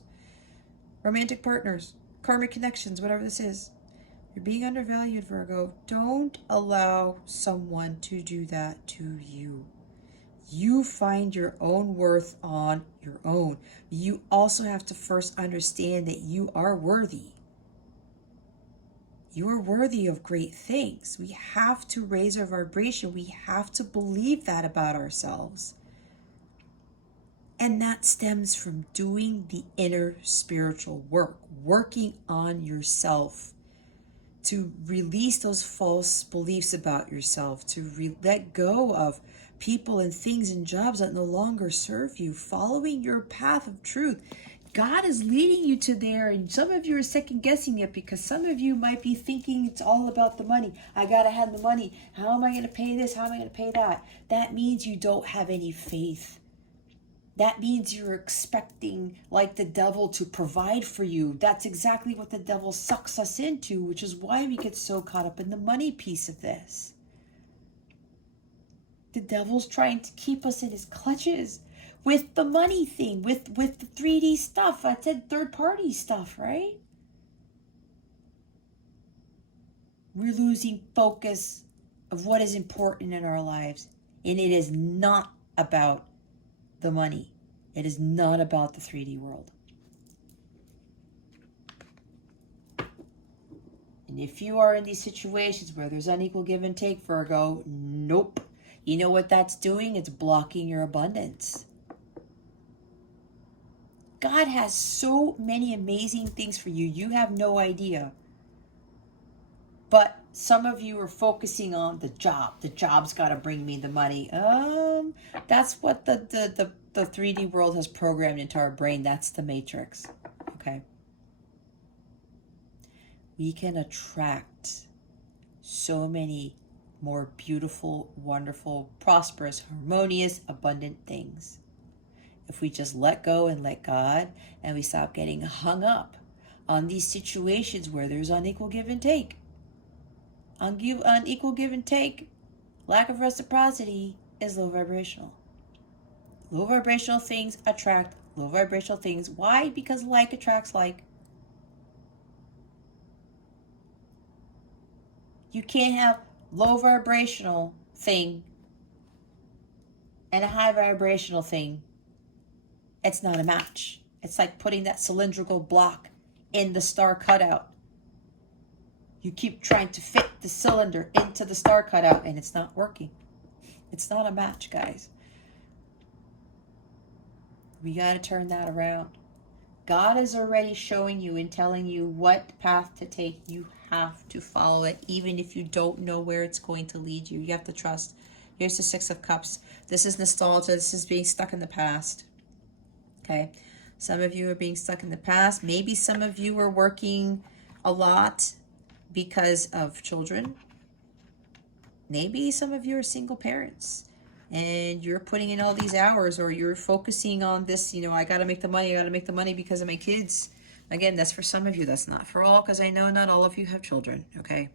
romantic partners, karmic connections, whatever this is. You're being undervalued, Virgo. Don't allow someone to do that to you. You find your own worth on your own. You also have to first understand that you are worthy. You are worthy of great things. We have to raise our vibration. We have to believe that about ourselves. And that stems from doing the inner spiritual work, working on yourself, to release those false beliefs about yourself, to let go of people and things and jobs that no longer serve you, following your path of truth. God is leading you to there, and some of you are second guessing it because some of you might be thinking it's all about the money. I gotta have the money. How am I gonna pay this? How am I gonna pay that? That means you don't have any faith. That means you're expecting like the devil to provide for you. That's exactly what the devil sucks us into, which is why we get so caught up in the money piece of this. The devil's trying to keep us in his clutches with the money thing, with the 3D stuff. I said third-party stuff, right? We're losing focus of what is important in our lives. And it is not about the money. It is not about the 3D world. And if you are in these situations where there's unequal give and take, Virgo, nope. You know what that's doing? It's blocking your abundance. God has so many amazing things for you. You have no idea. But some of you are focusing on the job. The job's got to bring me the money. That's what the 3D world has programmed into our brain. That's the matrix. Okay. We can attract so many more beautiful, wonderful, prosperous, harmonious, abundant things if we just let go and let God, and we stop getting hung up on these situations where there's unequal give and take. Unequal give and take, lack of reciprocity, is low vibrational. Low vibrational things attract low vibrational things. Why? Because like attracts like. You can't have low vibrational thing and a high vibrational thing. It's not a match. It's like putting that cylindrical block in the star cutout. You keep trying to fit the cylinder into the star cutout and it's not working. It's not a match, guys. We got to turn that around. God is already showing you and telling you what path to take. You have to follow it, even if you don't know where it's going to lead you. You have to trust. Here's the 6 of Cups. This is nostalgia. This is being stuck in the past. Okay. Some of you are being stuck in the past. Maybe some of you are working a lot because of children. Maybe some of you are single parents and you're putting in all these hours, or you're focusing on this, I got to make the money because of my kids. Again, that's for some of you. That's not for all, because I know not all of you have children, okay,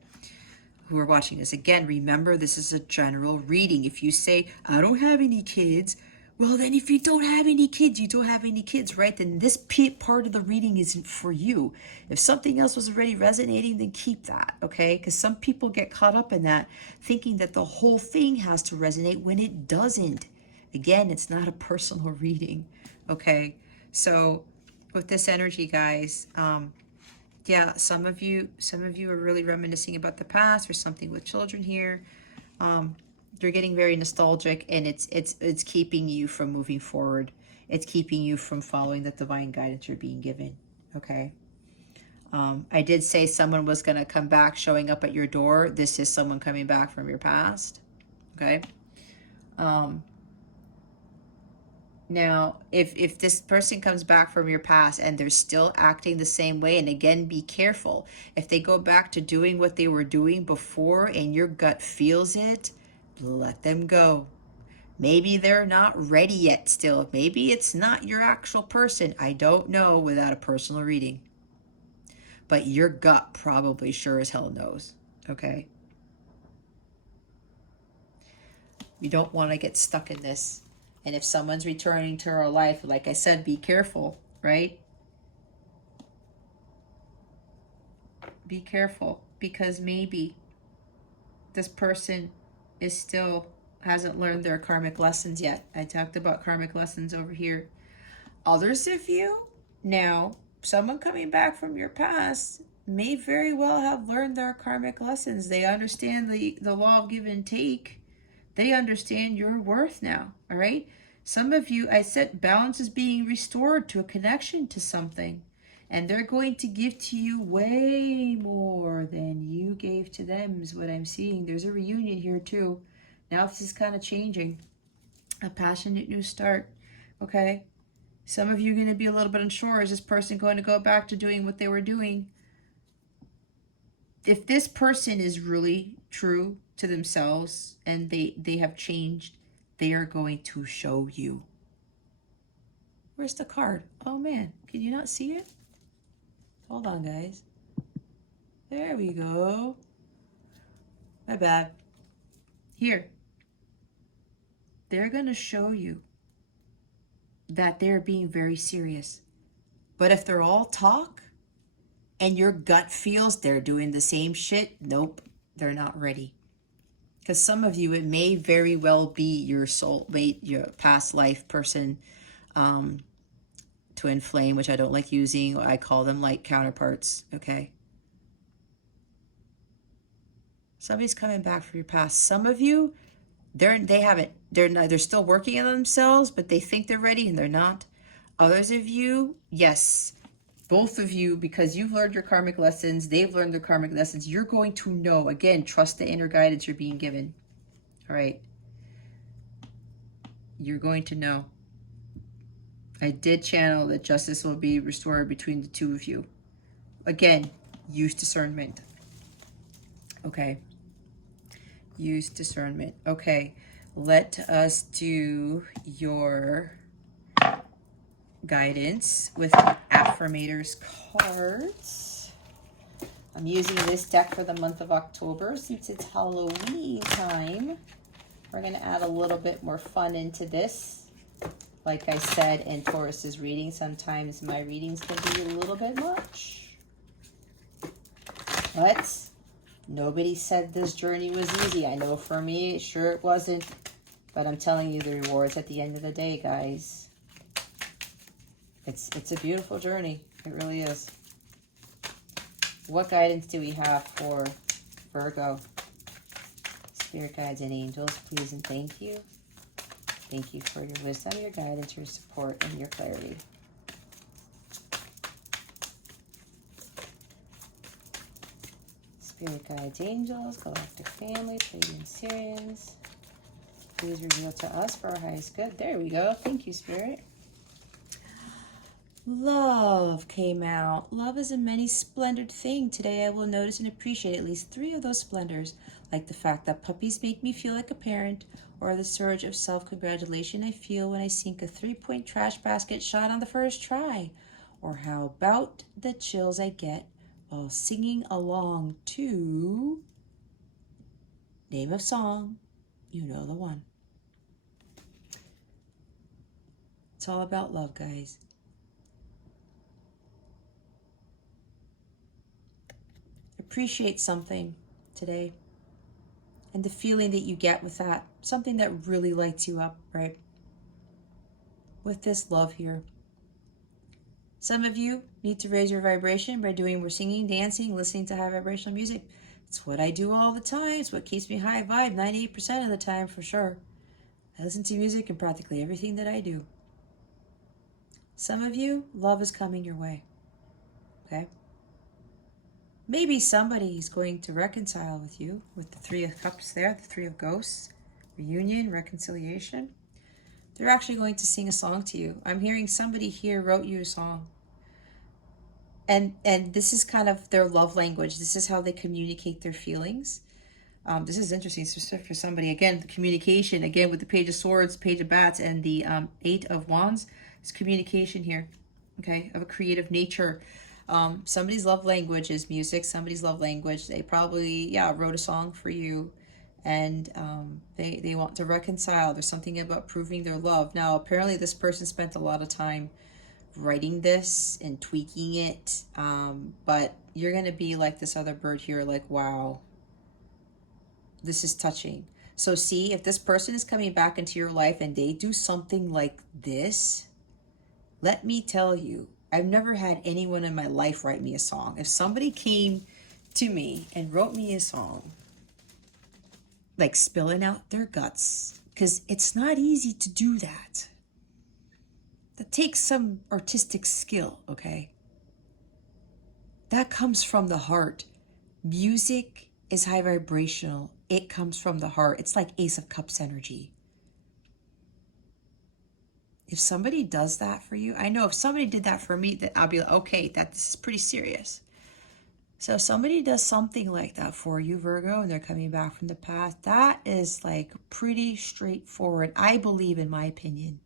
who are watching this. Again, remember, this is a general reading. If you say, I don't have any kids, well, then if you don't have any kids, you don't have any kids, right? Then this part of the reading isn't for you. If something else was already resonating, then keep that, okay? Because some people get caught up in that, thinking that the whole thing has to resonate when it doesn't. Again, it's not a personal reading, okay? So with this energy, guys, yeah, some of you are really reminiscing about the past or something with children here. They're getting very nostalgic, and it's keeping you from moving forward. It's keeping you from following the divine guidance you're being given, okay? I did say someone was going to come back, showing up at your door. This is someone coming back from your past, okay? Now, if this person comes back from your past and they're still acting the same way, and again, be careful. If they go back to doing what they were doing before and your gut feels it, let them go. Maybe they're not ready yet still. Maybe it's not your actual person. I don't know without a personal reading. But your gut probably sure as hell knows, okay? You don't want to get stuck in this. And if someone's returning to our life, like I said, be careful, right? Be careful, because maybe this person is still hasn't learned their karmic lessons yet. I talked about karmic lessons over here. Others of you, now, someone coming back from your past may very well have learned their karmic lessons. They understand the law of give and take. They understand your worth now, all right? Some of you, I said balance is being restored to a connection to something. And they're going to give to you way more than you gave to them, is what I'm seeing. There's a reunion here too. Now this is kind of changing. A passionate new start, okay? Some of you are going to be a little bit unsure. Is this person going to go back to doing what they were doing? If this person is really true to themselves and they have changed, they are going to show you. Where's the card? Oh man, can you not see it? Hold on, guys. There we go. My bad. Here. They're going to show you that they're being very serious. But if they're all talk and your gut feels they're doing the same shit, nope, they're not ready. Because some of you, it may very well be your soulmate, your past life person, twin flame, which I don't like using. I call them like counterparts, okay? Somebody's coming back from your past. Some of you, they're still working on themselves, but they think they're ready and they're not. Others of you, yes, both of you, because you've learned your karmic lessons, they've learned their karmic lessons, you're going to know. Again, trust the inner guidance you're being given. All right. You're going to know. I did channel that justice will be restored between the two of you. Again, use discernment. Okay. Use discernment. Okay. Let us do your guidance with affirmators cards. I'm using this deck for the month of October since it's Halloween time. We're going to add a little bit more fun into this. Like I said in Taurus's reading, sometimes my readings can be a little bit much. But nobody said this journey was easy. I know for me, sure it wasn't. But I'm telling you the rewards at the end of the day, guys. It's a beautiful journey. It really is. What guidance do we have for Virgo? Spirit guides and angels, please and thank you. Thank you for your wisdom, your guidance, your support, and your clarity. Spirit guides, angels, galactic family, Pleiadian Syrians. Please reveal to us for our highest good. There we go. Thank you, Spirit. Love came out. Love is a many splendid thing. Today I will notice and appreciate at least 3 of those splendors, like the fact that puppies make me feel like a parent, or the surge of self-congratulation I feel when I sink a 3-point trash basket shot on the first try, or how about the chills I get while singing along to name of song, you know the one. It's all about love, guys. Appreciate something today and the feeling that you get with that, something that really lights you up, right? with this love here. Some of you need to raise your vibration by doing more singing, dancing, listening to high vibrational music. It's what I do all the time. It's what keeps me high vibe 98% of the time for sure. I listen to music in practically everything that I do. Some of you, love is coming your way. Okay? Maybe somebody is going to reconcile with you with the Three of Cups there, the Three of Ghosts, reunion, reconciliation. They're actually going to sing a song to you. I'm hearing somebody here wrote you a song. And this is kind of their love language. This is how they communicate their feelings. This is interesting for somebody. Again, the communication, again, with the Page of Swords, Page of Bats, and the Eight of Wands, is communication here, okay, of a creative nature. Somebody's love language is music. Somebody's love language, they probably, wrote a song for you, and they want to reconcile. There's something about proving their love. Now, apparently this person spent a lot of time writing this and tweaking it, but you're going to be like this other bird here, like, wow, this is touching. So see, if this person is coming back into your life and they do something like this, let me tell you, I've never had anyone in my life write me a song. If somebody came to me and wrote me a song, like spilling out their guts, because it's not easy to do that. That takes some artistic skill, okay? That comes from the heart. Music is high vibrational. It comes from the heart. It's like Ace of Cups energy. If somebody does that for you, I know if somebody did that for me, that I'll be like, okay, this is pretty serious. So if somebody does something like that for you, Virgo, and they're coming back from the past, that is like pretty straightforward. I believe, in my opinion,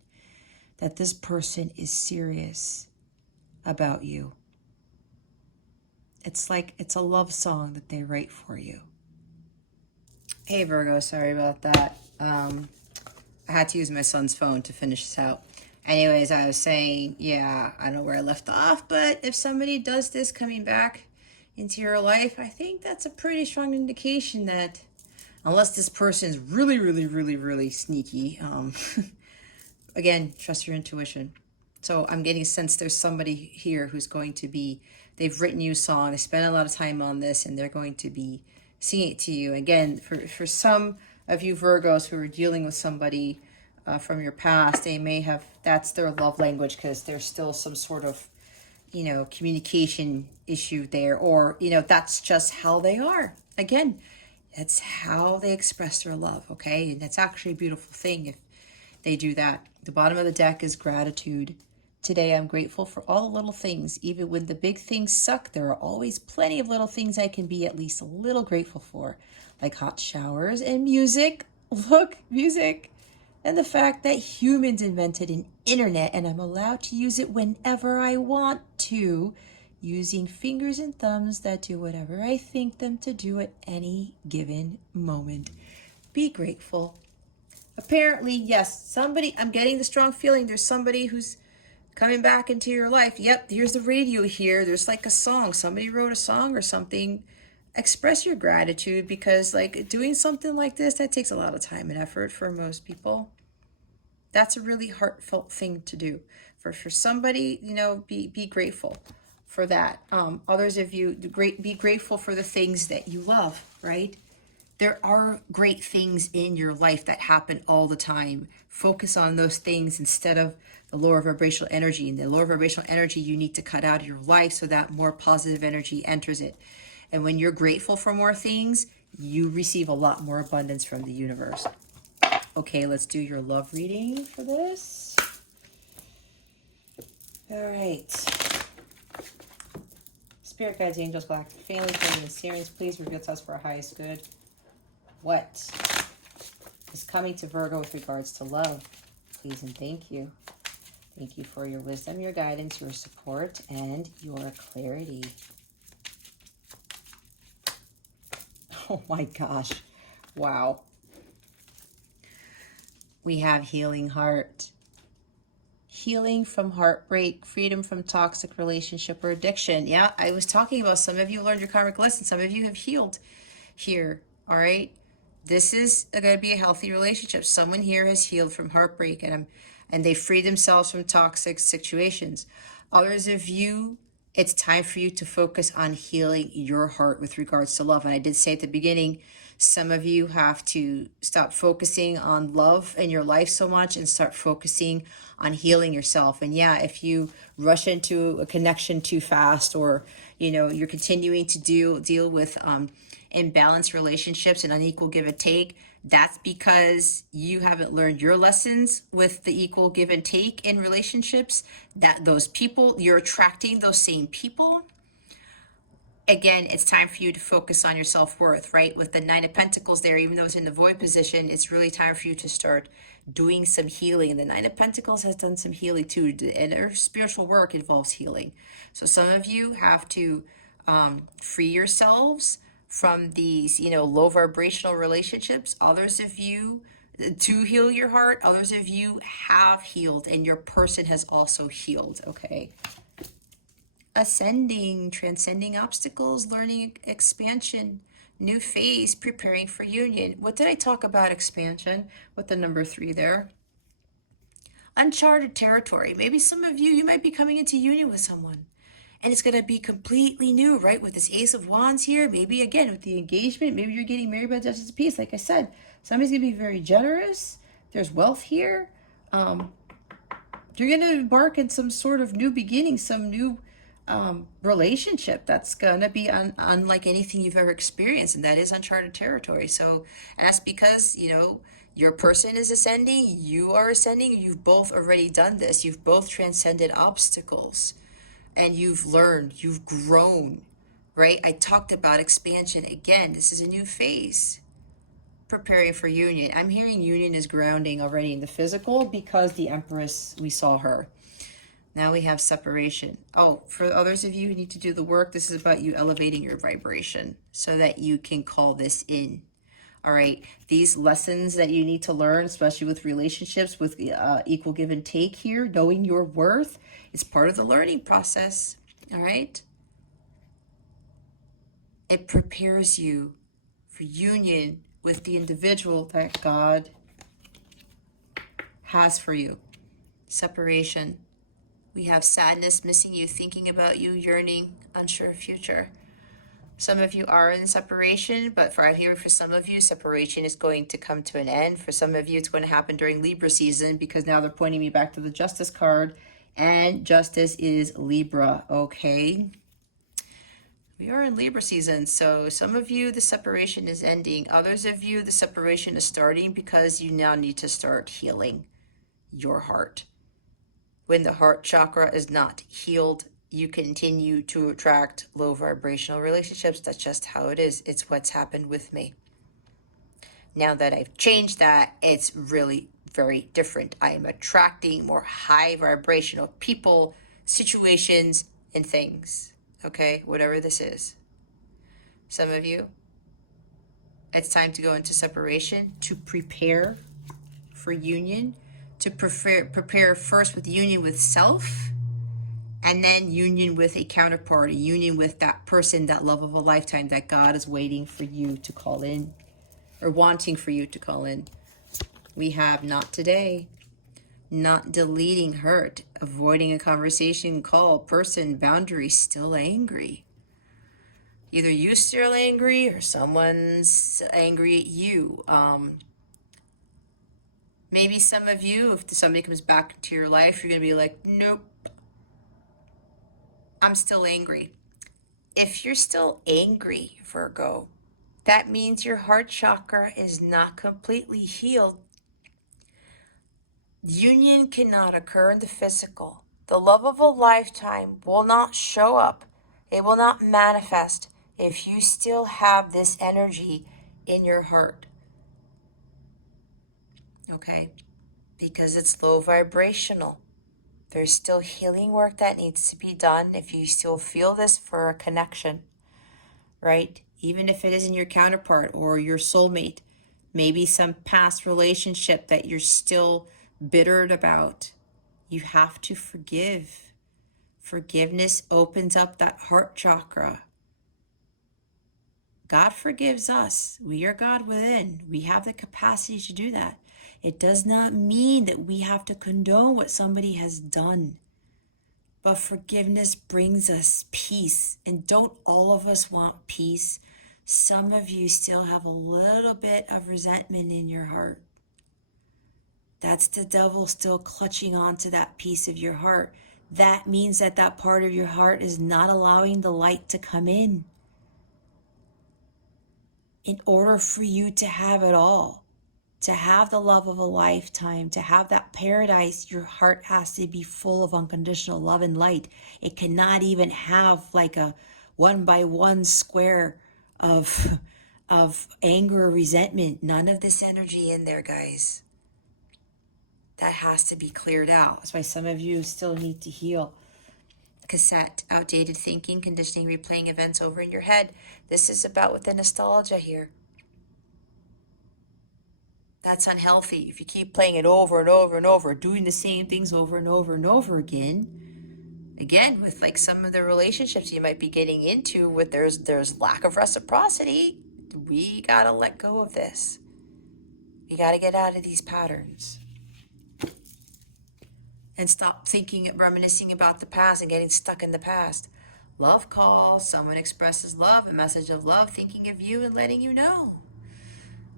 that this person is serious about you. It's like it's a love song that they write for you. Hey Virgo, sorry about that. I had to use my son's phone to finish this out. Anyways, I was saying, I don't know where I left off, but if somebody does this coming back into your life, I think that's a pretty strong indication that, unless this person is really, really, really, really sneaky, again, trust your intuition. So I'm getting a sense there's somebody here who's going to be, they've written you a song, they spent a lot of time on this, and they're going to be singing it to you. Again, for some of you Virgos who are dealing with somebody from your past, they may have, that's their love language, because there's still some sort of, communication issue there, or, that's just how they are. Again, that's how they express their love, okay? And that's actually a beautiful thing if they do that. The bottom of the deck is gratitude. Today, I'm grateful for all the little things. Even when the big things suck, there are always plenty of little things I can be at least a little grateful for, like hot showers and music. Look, music. And the fact that humans invented an internet and I'm allowed to use it whenever I want to, using fingers and thumbs that do whatever I think them to do at any given moment. Be grateful. Apparently, yes, I'm getting the strong feeling there's somebody who's coming back into your life. Yep, here's the radio here. There's like a song. Somebody wrote a song or something. Express your gratitude, because like doing something like this, that takes a lot of time and effort for most people. That's a really heartfelt thing to do. For somebody, be grateful for that. Others of you, be grateful for the things that you love, right? There are great things in your life that happen all the time. Focus on those things instead of the lower vibrational energy. And the lower vibrational energy you need to cut out of your life so that more positive energy enters it. And when you're grateful for more things, you receive a lot more abundance from the universe. Okay, let's do your love reading for this. All right. Spirit guides, angels, galactic family, friends, and Sirians, please reveal to us for our highest good. What is coming to Virgo with regards to love? Please and thank you. Thank you for your wisdom, your guidance, your support, and your clarity. Oh my gosh. Wow. We have healing heart. Healing from heartbreak, freedom from toxic relationship or addiction. Yeah, I was talking about some of you learned your karmic lesson. Some of you have healed here. All right. This is going to be a healthy relationship. Someone here has healed from heartbreak, and and they free themselves from toxic situations. Others of you, it's time for you to focus on healing your heart with regards to love. And I did say at the beginning, some of you have to stop focusing on love in your life so much and start focusing on healing yourself. And yeah, if you rush into a connection too fast, or you're continuing to deal with imbalanced relationships and unequal give and take, that's because you haven't learned your lessons with the equal give and take in relationships. That those people, you're attracting those same people. Again, it's time for you to focus on your self-worth, right? With the Nine of Pentacles there, even though it's in the void position, it's really time for you to start doing some healing. And the Nine of Pentacles has done some healing too, and our spiritual work involves healing. So some of you have to free yourselves from these, low vibrational relationships. Others of you, to heal your heart, others of you have healed, and your person has also healed, okay? Ascending, transcending obstacles, learning expansion, new phase, preparing for union. What did I talk about expansion with the number 3 there? Uncharted territory. Maybe some of you might be coming into union with someone, and it's going to be completely new, right? With this Ace of Wands here, maybe again with the engagement, maybe you're getting married by the Justice of Peace. Like I said, somebody's going to be very generous. There's wealth here. You're going to embark in some sort of new beginning, some new relationship that's going to be unlike anything you've ever experienced, and that is uncharted territory. So, and that's because, your person is ascending, you are ascending, you've both already done this. You've both transcended obstacles, and you've learned, you've grown, right? I talked about expansion. Again, this is a new phase. Preparing for union. I'm hearing union is grounding already in the physical because the Empress, we saw her. Now we have separation. Oh, for others of you who need to do the work, this is about you elevating your vibration so that you can call this in. All right. These lessons that you need to learn, especially with relationships, with equal give and take here, knowing your worth, is part of the learning process. All right. It prepares you for union with the individual that God has for you. Separation. We have sadness, missing you, thinking about you, yearning, unsure of future. Some of you are in separation, but for some of you, separation is going to come to an end. For some of you, it's going to happen during Libra season, because now they're pointing me back to the Justice card, and Justice is Libra, okay? We are in Libra season, so some of you, the separation is ending. Others of you, the separation is starting because you now need to start healing your heart. When the heart chakra is not healed, you continue to attract low vibrational relationships. That's just how it is. It's what's happened with me. Now that I've changed that, it's really very different. I am attracting more high vibrational people, situations, and things. Okay, whatever this is. Some of you, it's time to go into separation to prepare for union, to prepare first with union with self, and then union with a counterpart, a union with that person, that love of a lifetime that God is waiting for you to call in, or wanting for you to call in. We have not today, not deleting hurt, avoiding a conversation, call, person, boundary, still angry. Either you're still angry or someone's angry at you. Maybe some of you, if somebody comes back into your life, you're going to be like, nope, I'm still angry. If you're still angry, Virgo, that means your heart chakra is not completely healed. Union cannot occur in the physical. The love of a lifetime will not show up. It will not manifest if you still have this energy in your heart. Okay? Because it's low vibrational. There's still healing work that needs to be done if you still feel this for a connection, right? Even if it isn't your counterpart or your soulmate, maybe some past relationship that you're still bittered about. You have to forgive. Forgiveness opens up that heart chakra. God forgives us. We are God within. We have the capacity to do that. It does not mean that we have to condone what somebody has done. But forgiveness brings us peace. And don't all of us want peace? Some of you still have a little bit of resentment in your heart. That's the devil still clutching onto that piece of your heart. That means that that part of your heart is not allowing the light to come in. In order for you to have it all, to have the love of a lifetime, to have that paradise, your heart has to be full of unconditional love and light. It cannot even have like a 1 by 1 square of anger or resentment. None of this energy in there, guys. That has to be cleared out. That's why some of you still need to heal. Cassette, outdated thinking, conditioning, replaying events over in your head. This is about with the nostalgia here. That's unhealthy. If you keep playing it over and over and over, doing the same things over and over and over again with like some of the relationships you might be getting into with there's lack of reciprocity, we gotta let go of this. We gotta get out of these patterns. And stop thinking and reminiscing about the past and getting stuck in the past. Love call, someone expresses love, a message of love, thinking of you and letting you know.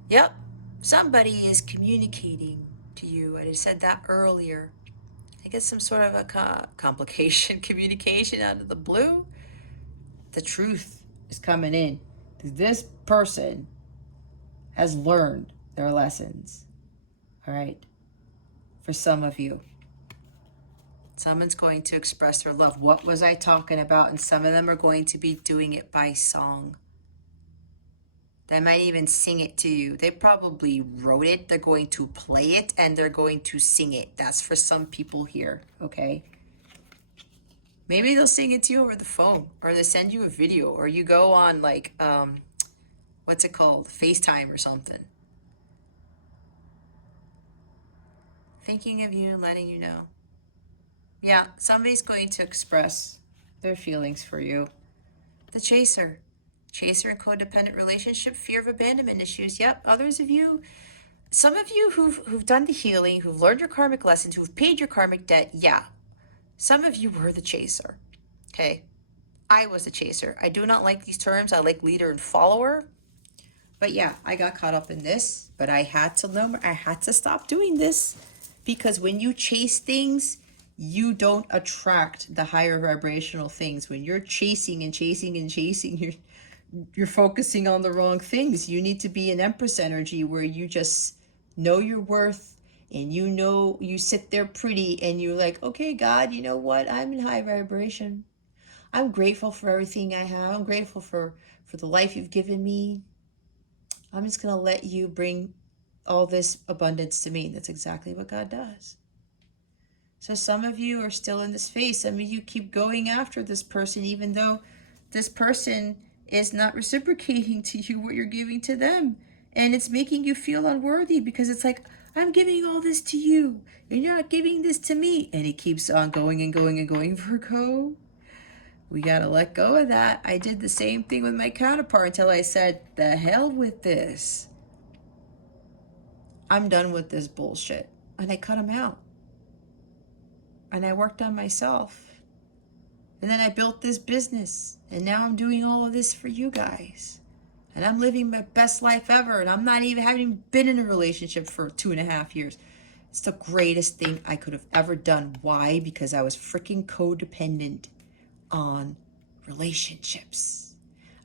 Yep, somebody is communicating to you. I said that earlier. I guess some sort of a complication, communication out of the blue. The truth is coming in. This person has learned their lessons. All right? For some of you. Someone's going to express their love. What was I talking about? And some of them are going to be doing it by song. They might even sing it to you. They probably wrote it. They're going to play it and they're going to sing it. That's for some people here, okay? Maybe they'll sing it to you over the phone, or they send you a video, or you go on like, what's it called? FaceTime or something. Thinking of you and letting you know. Yeah, somebody's going to express their feelings for you. The chaser. Chaser and codependent relationship, fear of abandonment issues. Yep, others of you, some of you who've done the healing, who've learned your karmic lessons, who've paid your karmic debt, yeah. Some of you were the chaser, okay? I was the chaser. I do not like these terms. I like leader and follower. But yeah, I got caught up in this, but I had to know, I had to stop doing this, because when you chase things, you don't attract the higher vibrational things. When you're chasing and chasing and chasing, you're focusing on the wrong things. You need to be an Empress energy where you just know your worth, and you know you sit there pretty and you're like, okay, God, you know what? I'm in high vibration. I'm grateful for everything I have. I'm grateful for the life you've given me. I'm just going to let you bring all this abundance to me. That's exactly what God does. So some of you are still in this phase. Some of you keep going after this person, even though this person is not reciprocating to you what you're giving to them. And it's making you feel unworthy, because it's like, I'm giving all this to you and you're not giving this to me. And it keeps on going and going and going, Virgo. We got to let go of that. I did the same thing with my counterpart until I said, the hell with this. I'm done with this bullshit. And I cut him out. And I worked on myself. And then I built this business. And now I'm doing all of this for you guys. And I'm living my best life ever. And I'm not even having been in a relationship for 2.5 years. It's the greatest thing I could have ever done. Why? Because I was freaking codependent on relationships.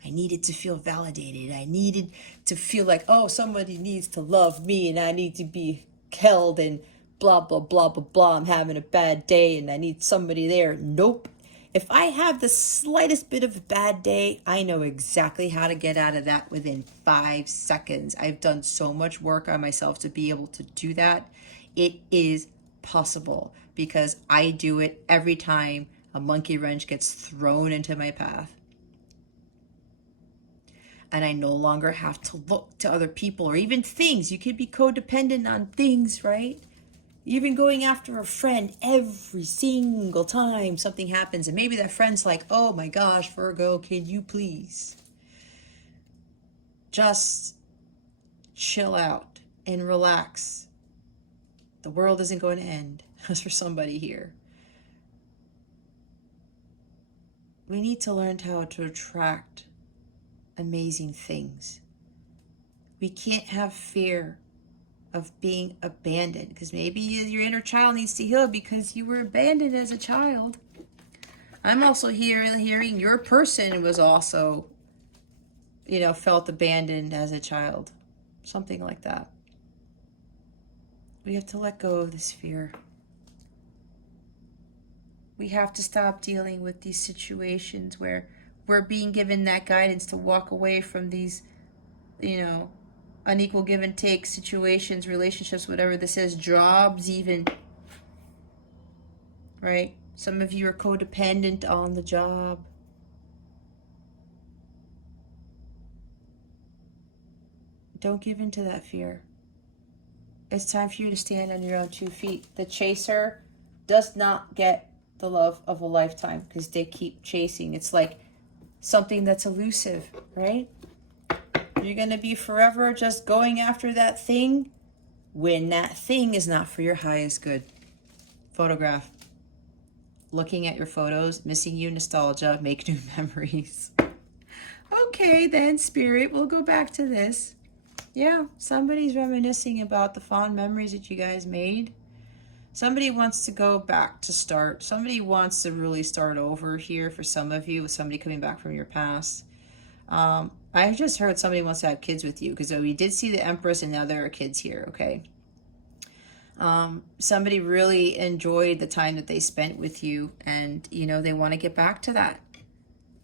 I needed to feel validated. I needed to feel like, oh, somebody needs to love me and I need to be held and blah, blah, blah, blah, blah. I'm having a bad day and I need somebody there. Nope. If I have the slightest bit of a bad day, I know exactly how to get out of that within 5 seconds. I've done so much work on myself to be able to do that. It is possible because I do it every time a monkey wrench gets thrown into my path. And I no longer have to look to other people or even things. You could be codependent on things, right? Even going after a friend every single time something happens. And maybe that friend's like, oh my gosh, Virgo, can you please just chill out and relax The world isn't going to end. That's for somebody here. We need to learn how to attract amazing things. We can't have fear of being abandoned, because maybe your inner child needs to heal because you were abandoned as a child. I'm also hearing your person was also, felt abandoned as a child. Something like that. We have to let go of this fear. We have to stop dealing with these situations where we're being given that guidance to walk away from these, unequal give and take situations, relationships, whatever this is, jobs even, right? Some of you are codependent on the job. Don't give in to that fear. It's time for you to stand on your own 2 feet. The chaser does not get the love of a lifetime because they keep chasing. It's like something that's elusive, right? You're going to be forever just going after that thing when that thing is not for your highest good. Photograph. Looking at your photos, missing you, nostalgia, make new memories. Okay, then, Spirit, we'll go back to this. Yeah, somebody's reminiscing about the fond memories that you guys made. Somebody wants to go back to start. Somebody wants to really start over here for some of you, with somebody coming back from your past. I just heard somebody wants to have kids with you, because we did see the Empress and now there are kids here, okay? Somebody really enjoyed the time that they spent with you, and, they want to get back to that.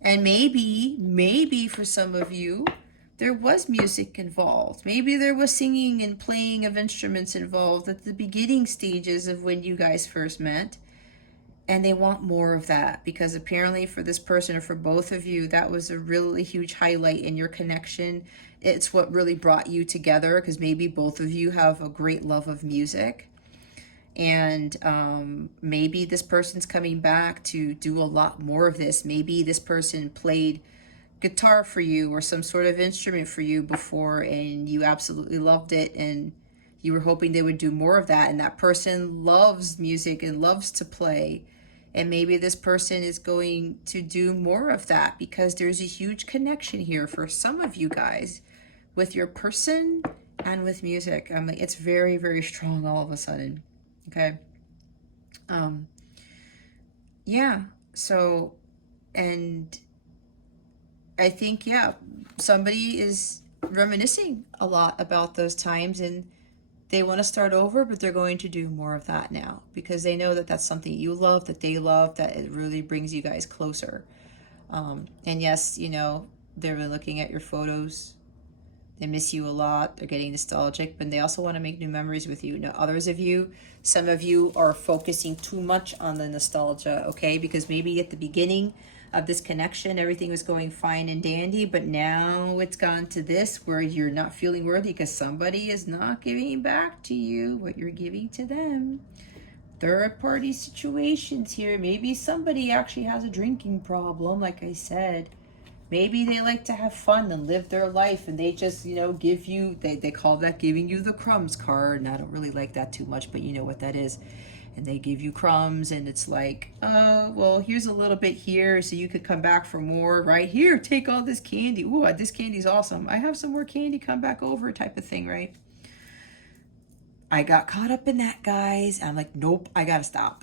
And maybe for some of you, there was music involved. Maybe there was singing and playing of instruments involved at the beginning stages of when you guys first met. And they want more of that, because apparently for this person, or for both of you, that was a really huge highlight in your connection. It's what really brought you together, because maybe both of you have a great love of music. And maybe this person's coming back to do a lot more of this. Maybe this person played guitar for you or some sort of instrument for you before, and you absolutely loved it, and you were hoping they would do more of that. And that person loves music and loves to play, and maybe this person is going to do more of that, because there's a huge connection here for some of you guys with your person and with music. I'm like, it's very, very strong all of a sudden. Okay. Yeah. So, and I think, yeah, somebody is reminiscing a lot about those times, and they want to start over, but they're going to do more of that now, because they know that that's something you love, that they love, that it really brings you guys closer. And yes, they're looking at your photos. They miss you a lot. They're getting nostalgic, but they also want to make new memories with you. Now, others of you, some of you are focusing too much on the nostalgia, okay? Because maybe at the beginning of this connection, everything was going fine and dandy, but now it's gone to this where you're not feeling worthy because somebody is not giving back to you what you're giving to them. Third party situations here. Maybe somebody actually has a drinking problem, like I said. Maybe they like to have fun and live their life, and they just, give you, they call that giving you the crumbs card, and I don't really like that too much, but you know what that is. And they give you crumbs, and it's like, oh, well, here's a little bit here, so you could come back for more, right? Here, take all this candy. Ooh, this candy's awesome. I have some more candy, come back over, type of thing, right? I got caught up in that, guys. I'm like, nope, I gotta stop.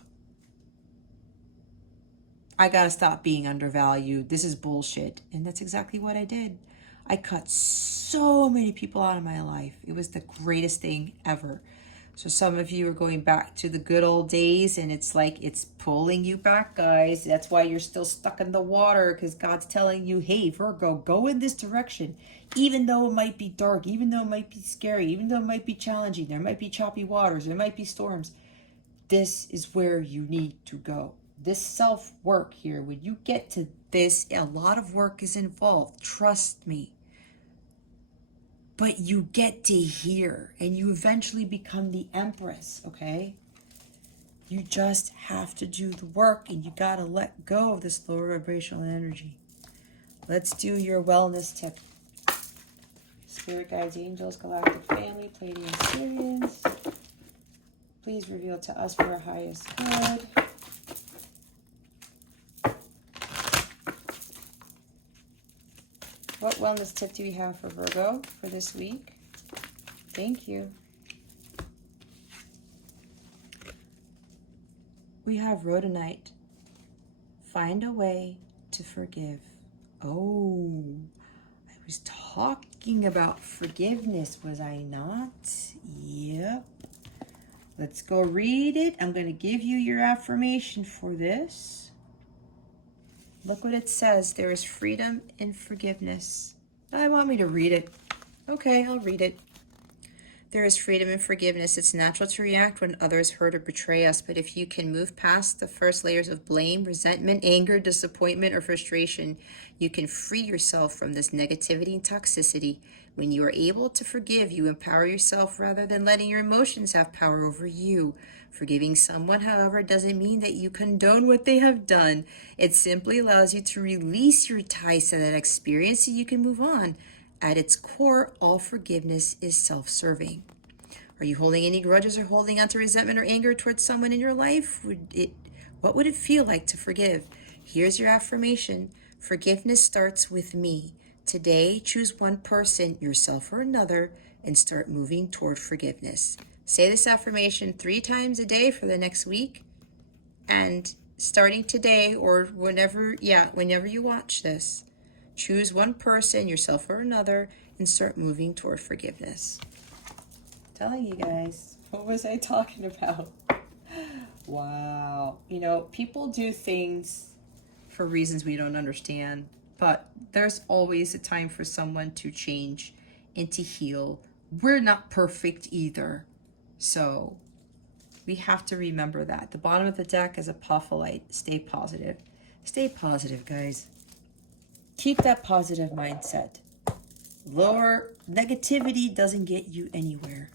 I gotta stop being undervalued. This is bullshit. And that's exactly what I did. I cut so many people out of my life. It was the greatest thing ever. So some of you are going back to the good old days, and it's like it's pulling you back, guys. That's why you're still stuck in the water, because God's telling you, hey, Virgo, go in this direction. Even though it might be dark, even though it might be scary, even though it might be challenging, there might be choppy waters, there might be storms. This is where you need to go. This self-work here, when you get to this, a lot of work is involved. Trust me. But you get to here, and you eventually become the Empress, okay? You just have to do the work, and you got to let go of this lower vibrational energy. Let's do your wellness tip. Spirit guides, angels, galactic family, Pleiadian Sirians. please reveal to us for our highest good. What wellness tip do we have for Virgo for this week? Thank you. We have rhodonite. Find a way to forgive. Oh, I was talking about forgiveness, was I not? Yep. Let's go read it. I'm going to give you your affirmation for this. Look what it says. There is freedom in forgiveness. I want me to read it. Okay, I'll read it. There is freedom in forgiveness. It's natural to react when others hurt or betray us, but if you can move past the first layers of blame, resentment, anger, disappointment, or frustration, you can free yourself from this negativity and toxicity. When you are able to forgive, you empower yourself rather than letting your emotions have power over you. Forgiving someone, however, doesn't mean that you condone what they have done. It simply allows you to release your ties to that experience so you can move on. At its core, all forgiveness is self-serving. Are you holding any grudges or holding on to resentment or anger towards someone in your life? What would it feel like to forgive? Here's your affirmation. Forgiveness starts with me. Today, choose one person, yourself or another, and start moving toward forgiveness. Say this affirmation 3 times a day for the next week. And starting today or whenever you watch this, choose one person, yourself or another, and start moving toward forgiveness. Telling you guys, what was I talking about? Wow. You know, people do things for reasons we don't understand, but there's always a time for someone to change and to heal. We're not perfect either. So we have to remember that. The bottom of the deck is a puff of light. Stay positive. Stay positive, guys. Keep that positive mindset. Lower negativity doesn't get you anywhere.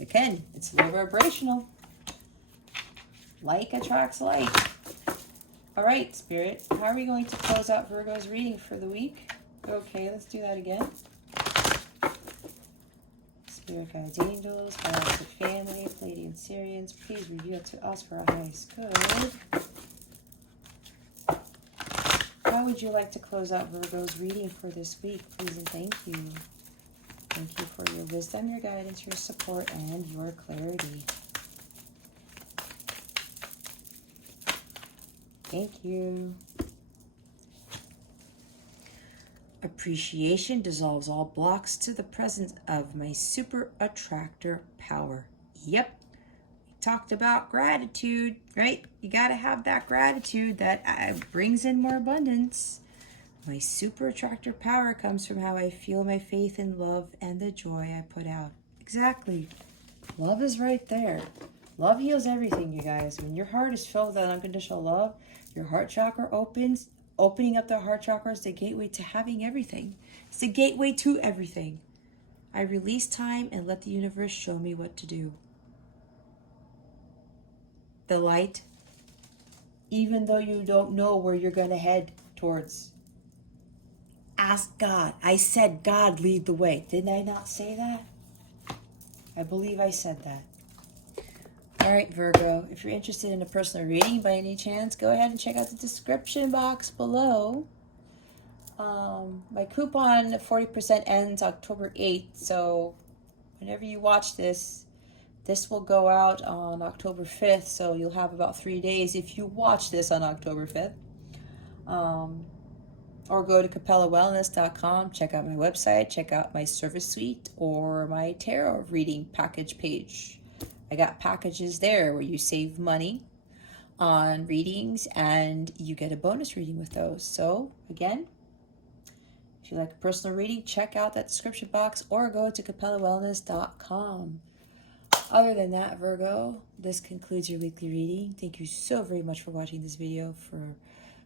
Again, it's low vibrational. Like attracts like. All right, Spirit, how are we going to close out Virgo's reading for the week? Okay, let's do that again. Spirit guides, angels, galactic family, Palladian Syrians, please reveal to us for our highest good. How would you like to close out Virgo's reading for this week? Please and thank you. Thank you for your wisdom, your guidance, your support, and your clarity. Thank you. Appreciation dissolves all blocks to the presence of my super attractor power. Yep. We talked about gratitude, right? You got to have that gratitude that brings in more abundance. My super attractor power comes from how I feel my faith in love and the joy I put out. Exactly. Love is right there. Love heals everything, you guys. When your heart is filled with that unconditional love, your heart chakra opens. Opening up the heart chakra is the gateway to having everything. It's the gateway to everything. I release time and let the universe show me what to do. The light, even though you don't know where you're going to head towards. Ask God. I said, God, lead the way. Didn't I not say that? I believe I said that. All right, Virgo, if you're interested in a personal reading by any chance, go ahead and check out the description box below. My coupon 40% ends October 8th, so whenever you watch this, this will go out on October 5th, so you'll have about 3 days if you watch this on October 5th. Or go to CapellaWellness.com, check out my website, check out my service suite, or my tarot reading package page. I got packages there where you save money on readings and you get a bonus reading with those. So again, if you like a personal reading, check out that description box or go to CapellaWellness.com. Other than that, Virgo, this concludes your weekly reading. Thank you so very much for watching this video, for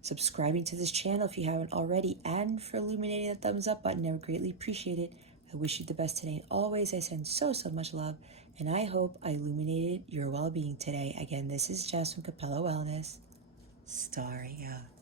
subscribing to this channel if you haven't already, and for illuminating that thumbs up button. I would greatly appreciate it. I wish you the best today. Always, I send so much love, and I hope I illuminated your well-being today. Again, this is Jess from Capella Wellness, starring out.